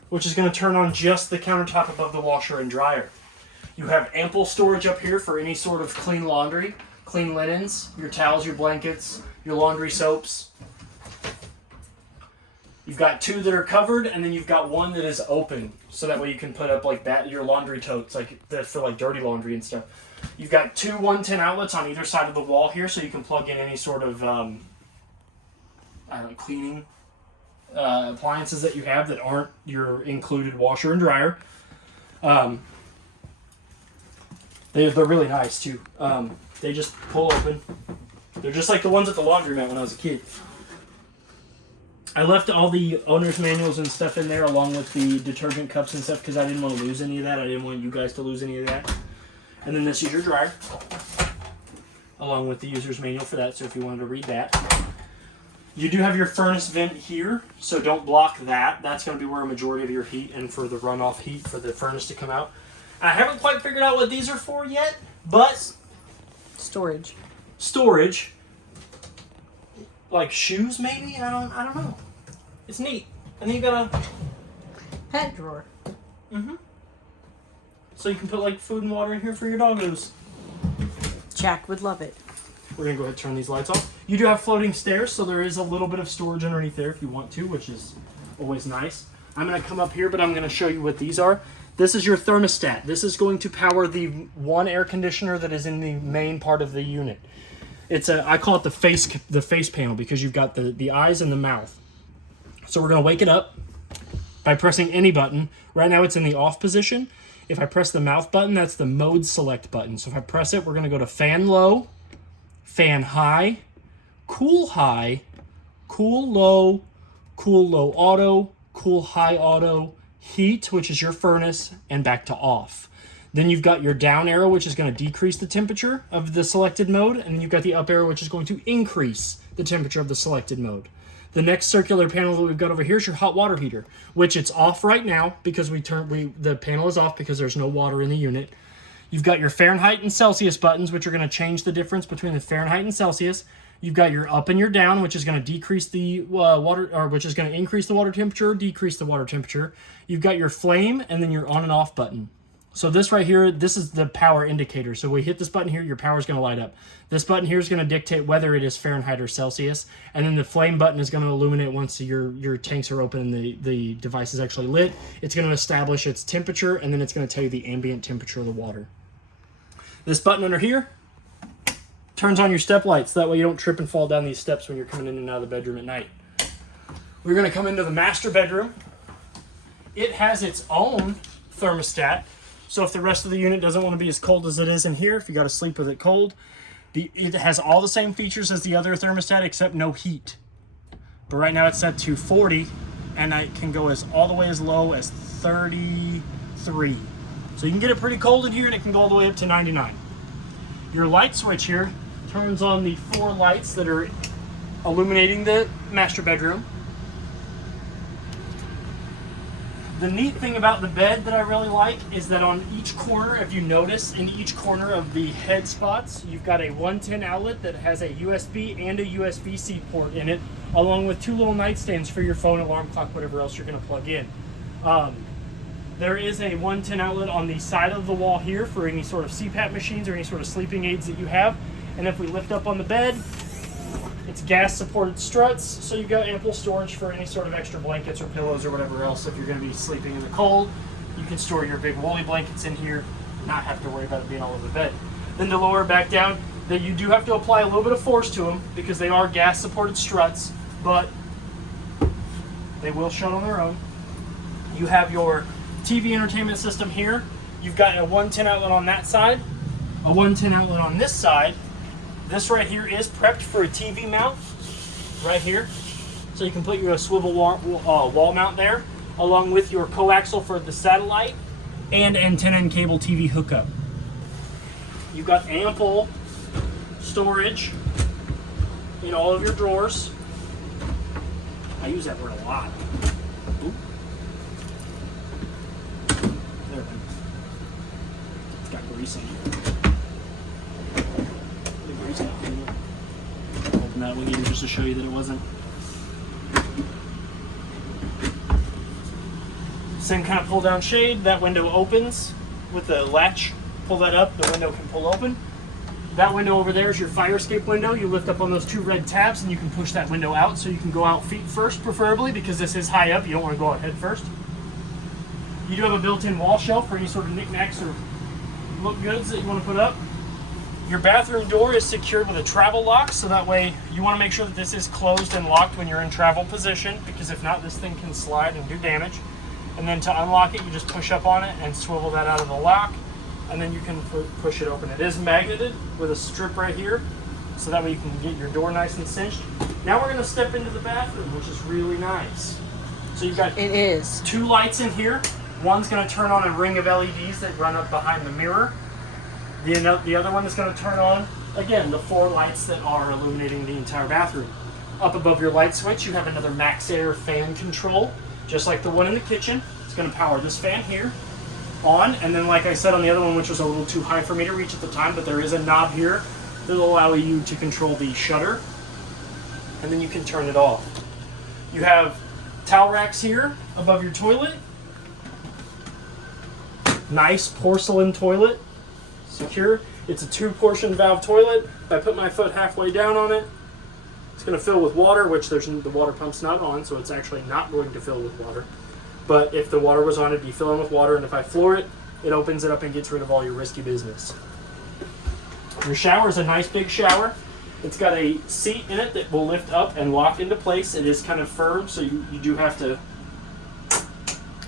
which is going to turn on just the countertop above the washer and dryer. You have ample storage up here for any sort of clean laundry, clean linens, your towels, your blankets, your laundry soaps. You've got two that are covered, and then you've got one that is open, so that way you can put up like that your laundry totes, like for like dirty laundry and stuff. You've got two 110 outlets on either side of the wall here, so you can plug in any sort of cleaning appliances that you have that aren't your included washer and dryer. They're really nice too. They just pull open. They're just like the ones at the laundromat when I was a kid. I left all the owner's manuals and stuff in there along with the detergent cups and stuff because I didn't want to lose any of that. I didn't want you guys to lose any of that. And then this is your dryer, along with the user's manual for that, so if you wanted to read that. You do have your furnace vent here, so don't block that. That's going to be where a majority of your heat and for the runoff heat for the furnace to come out. I haven't quite figured out what these are for yet, but... Storage. Like shoes, maybe? I don't know. It's neat. And then you got a... Pet drawer. Mm-hmm. So you can put like food and water in here for your doggos. Jack would love it. We're going to go ahead and turn these lights off. You do have floating stairs, so there is a little bit of storage underneath there if you want to, which is always nice. I'm going to come up here, but I'm going to show you what these are. This is your thermostat. This is going to power the one air conditioner that is in the main part of the unit. I call it the face panel because you've got the eyes and the mouth. So we're going to wake it up by pressing any button. Right now it's in the off position. If I press the mouth button, that's the mode select button. So if I press it, we're going to go to fan low, fan high, cool low auto, cool high auto, heat, which is your furnace, and back to off. Then you've got your down arrow, which is going to decrease the temperature of the selected mode, and then you've got the up arrow, which is going to increase the temperature of the selected mode. The next circular panel that we've got over here is your hot water heater, which it's off right now because the panel is off because there's no water in the unit. You've got your Fahrenheit and Celsius buttons, which are going to change the difference between the Fahrenheit and Celsius. You've got your up and your down, which is going to decrease the which is going to increase the water temperature or decrease the water temperature. You've got your flame and then your on and off button. So this right here, this is the power indicator. So we hit this button here, your power is going to light up. This button here is going to dictate whether it is Fahrenheit or Celsius. And then the flame button is going to illuminate once your tanks are open and the device is actually lit. It's going to establish its temperature, and then it's going to tell you the ambient temperature of the water. This button under here turns on your step lights. That way you don't trip and fall down these steps when you're coming in and out of the bedroom at night. We're going to come into the master bedroom. It has its own thermostat. So if the rest of the unit doesn't want to be as cold as it is in here, if you got to sleep with it cold, it has all the same features as the other thermostat except no heat. But right now it's set to 40, and it can go all the way as low as 33. So you can get it pretty cold in here, and it can go all the way up to 99. Your light switch here turns on the 4 lights that are illuminating the master bedroom. The neat thing about the bed that I really like is that on each corner, if you notice, in each corner of the head spots, you've got a 110 outlet that has a USB and a USB-C port in it, along with 2 little nightstands for your phone, alarm clock, whatever else you're going to plug in. There is a 110 outlet on the side of the wall here for any sort of CPAP machines or any sort of sleeping aids that you have. And if we lift up on the bed, it's gas-supported struts, so you've got ample storage for any sort of extra blankets or pillows or whatever else. If you're going to be sleeping in the cold, you can store your big woolly blankets in here, not have to worry about it being all over the bed. Then to lower it back down, that you do have to apply a little bit of force to them because they are gas-supported struts, but they will shut on their own. You have your TV entertainment system here. You've got a 110 outlet on that side, a 110 outlet on this side. This right here is prepped for a TV mount, right here. So you can put your swivel wall mount there, along with your coaxial for the satellite and antenna and cable TV hookup. You've got ample storage in all of your drawers. I use that word a lot. Ooh. There we go. It's got grease on it. Open that wing just to show you that it wasn't. Same kind of pull down shade. That window opens with the latch. Pull that up, the window can pull open. That window over there is your fire escape window. You lift up on those 2 red tabs and you can push that window out, so you can go out feet first, preferably, because this is high up. You don't want to go out head first. You do have a built-in wall shelf for any sort of knickknacks or look goods that you want to put up. Your bathroom door is secured with a travel lock, so that way you want to make sure that this is closed and locked when you're in travel position, because if not, this thing can slide and do damage. And then to unlock it, you just push up on it and swivel that out of the lock, and then you can push it open. It is magneted with a strip right here, so that way you can get your door nice and cinched. Now we're going to step into the bathroom, which is really nice. So you've got 2 lights in here. One's going to turn on a ring of LEDs that run up behind the mirror. The other one is going to turn on, again, the 4 lights that are illuminating the entire bathroom. Up above your light switch, you have another max air fan control, just like the one in the kitchen. It's going to power this fan here on, and then like I said on the other one, which was a little too high for me to reach at the time, but there is a knob here that will allow you to control the shutter, and then you can turn it off. You have towel racks here above your toilet. Nice porcelain toilet. Secure. It's a 2-portion valve toilet. If I put my foot halfway down on it, it's going to fill with water, which the water pump's not on, so it's actually not going to fill with water. But if the water was on, it'd be filling with water, and if I floor it, it opens it up and gets rid of all your risky business. Your shower is a nice big shower. It's got a seat in it that will lift up and lock into place. It is kind of firm, so you do have to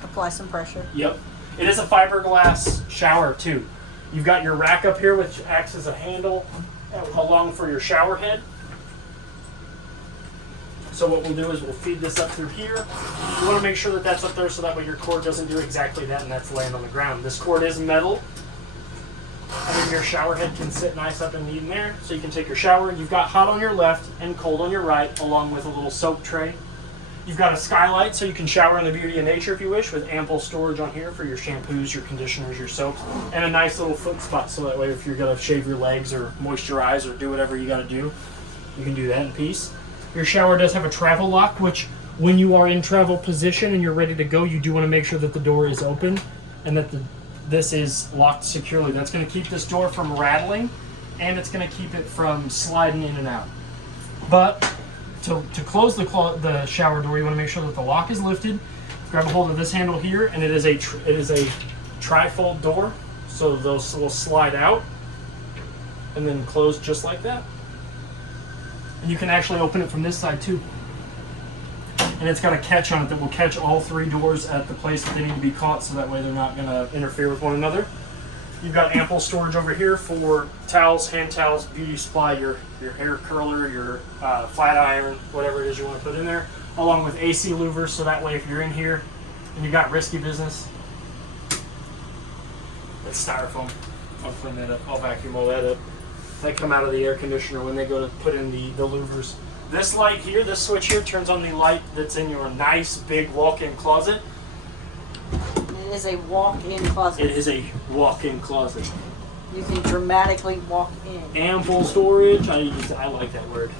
apply some pressure. Yep. It is a fiberglass shower too. You've got your rack up here, which acts as a handle along for your shower head. So what we'll do is we'll feed this up through here. You want to make sure that that's up there so that way your cord doesn't do exactly that and that's laying on the ground. This cord is metal. And then your shower head can sit nice up and neat in there. So you can take your shower. You've got hot on your left and cold on your right, along with a little soap tray. You've got a skylight so you can shower in the beauty of nature if you wish, with ample storage on here for your shampoos, your conditioners, your soaps, and a nice little foot spot so that way if you're going to shave your legs or moisturize or do whatever you got to do, you can do that in peace. Your shower does have a travel lock, which when you are in travel position and you're ready to go, you do want to make sure that the door is open and that this is locked securely. That's going to keep this door from rattling, and it's going to keep it from sliding in and out. But to close the shower door, you want to make sure that the lock is lifted. Grab a hold of this handle here, and it is a tri-fold door, so those will slide out and then close just like that. And you can actually open it from this side too. And it's got a catch on it that will catch all 3 doors at the place that they need to be caught, so that way they're not going to interfere with one another. You've got ample storage over here for towels, hand towels, beauty supply, your hair curler, your flat iron, whatever it is you want to put in there, along with AC louvers, so that way if you're in here and you've got risky business, that's styrofoam. I'll clean that up. I'll vacuum all that up. They come out of the air conditioner when they go to put in the louvers. This light here, this switch here, turns on the light that's in your nice big walk-in closet. It is a walk-in closet. It is a walk-in closet. You can dramatically walk in. Ample storage. I like that word.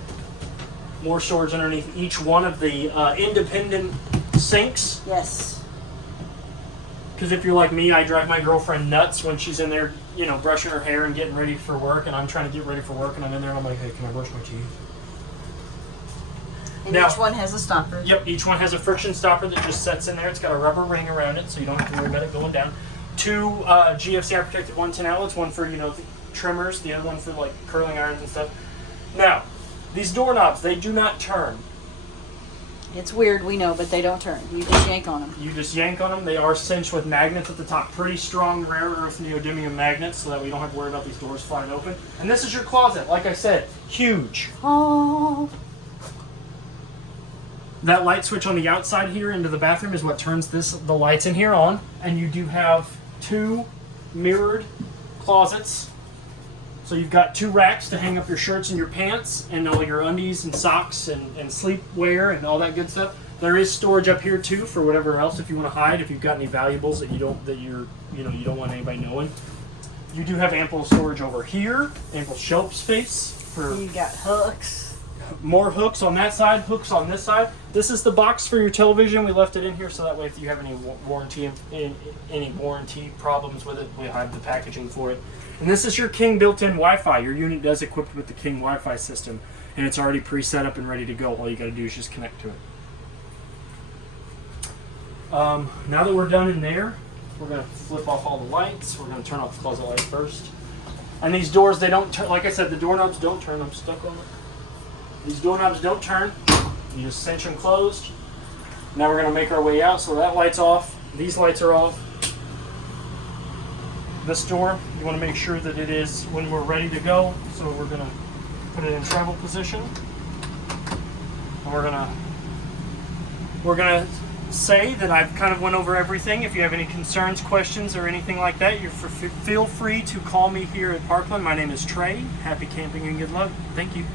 More storage underneath each one of the independent sinks. Yes. Because if you're like me, I drive my girlfriend nuts when she's in there, brushing her hair and getting ready for work, and I'm trying to get ready for work, and I'm in there and I'm like, hey, can I brush my teeth? And Now, each one has a stopper. Yep, each one has a friction stopper that just sets in there. It's got a rubber ring around it, so you don't have to worry about it going down. 2 GFCI protected 110 outlets, one for the trimmers, the other one for like curling irons and stuff. Now, these doorknobs, they do not turn. It's weird, we know, but they don't turn. You just yank on them. You just yank on them. They are cinched with magnets at the top, pretty strong rare earth neodymium magnets, so that we don't have to worry about these doors flying open. And this is your closet, like I said, huge. Oh. That light switch on the outside here into the bathroom is what turns the lights in here on. And you do have 2 mirrored closets. So you've got 2 racks to hang up your shirts and your pants and all your undies and socks and sleepwear and all that good stuff. There is storage up here too for whatever else if you want to hide, if you've got any valuables that you don't want anybody knowing. You do have ample storage over here, ample shelf space for You got hooks. more hooks on that side, hooks on this side. This is the box for your television. We left it in here so that way if you have any warranty problems with it, we have the packaging for it. And this is your King built-in Wi-Fi. Your unit does equipped with the King Wi-Fi system, and it's already pre-set up and ready to go. All you got to do is just connect to it. Now that we're done in there, we're going to flip off all the lights. We're going to turn off the closet light first. And these doors, they don't turn. Like I said, the doorknobs don't turn. I'm stuck on it. These doorknobs don't turn. You just cinch them closed. Now we're going to make our way out. So that light's off. These lights are off. This door, you want to make sure that it is when we're ready to go. So we're going to put it in travel position. And we're going to say that I've kind of went over everything. If you have any concerns, questions, or anything like that, feel free to call me here at Parkland. My name is Trey. Happy camping and good luck. Thank you.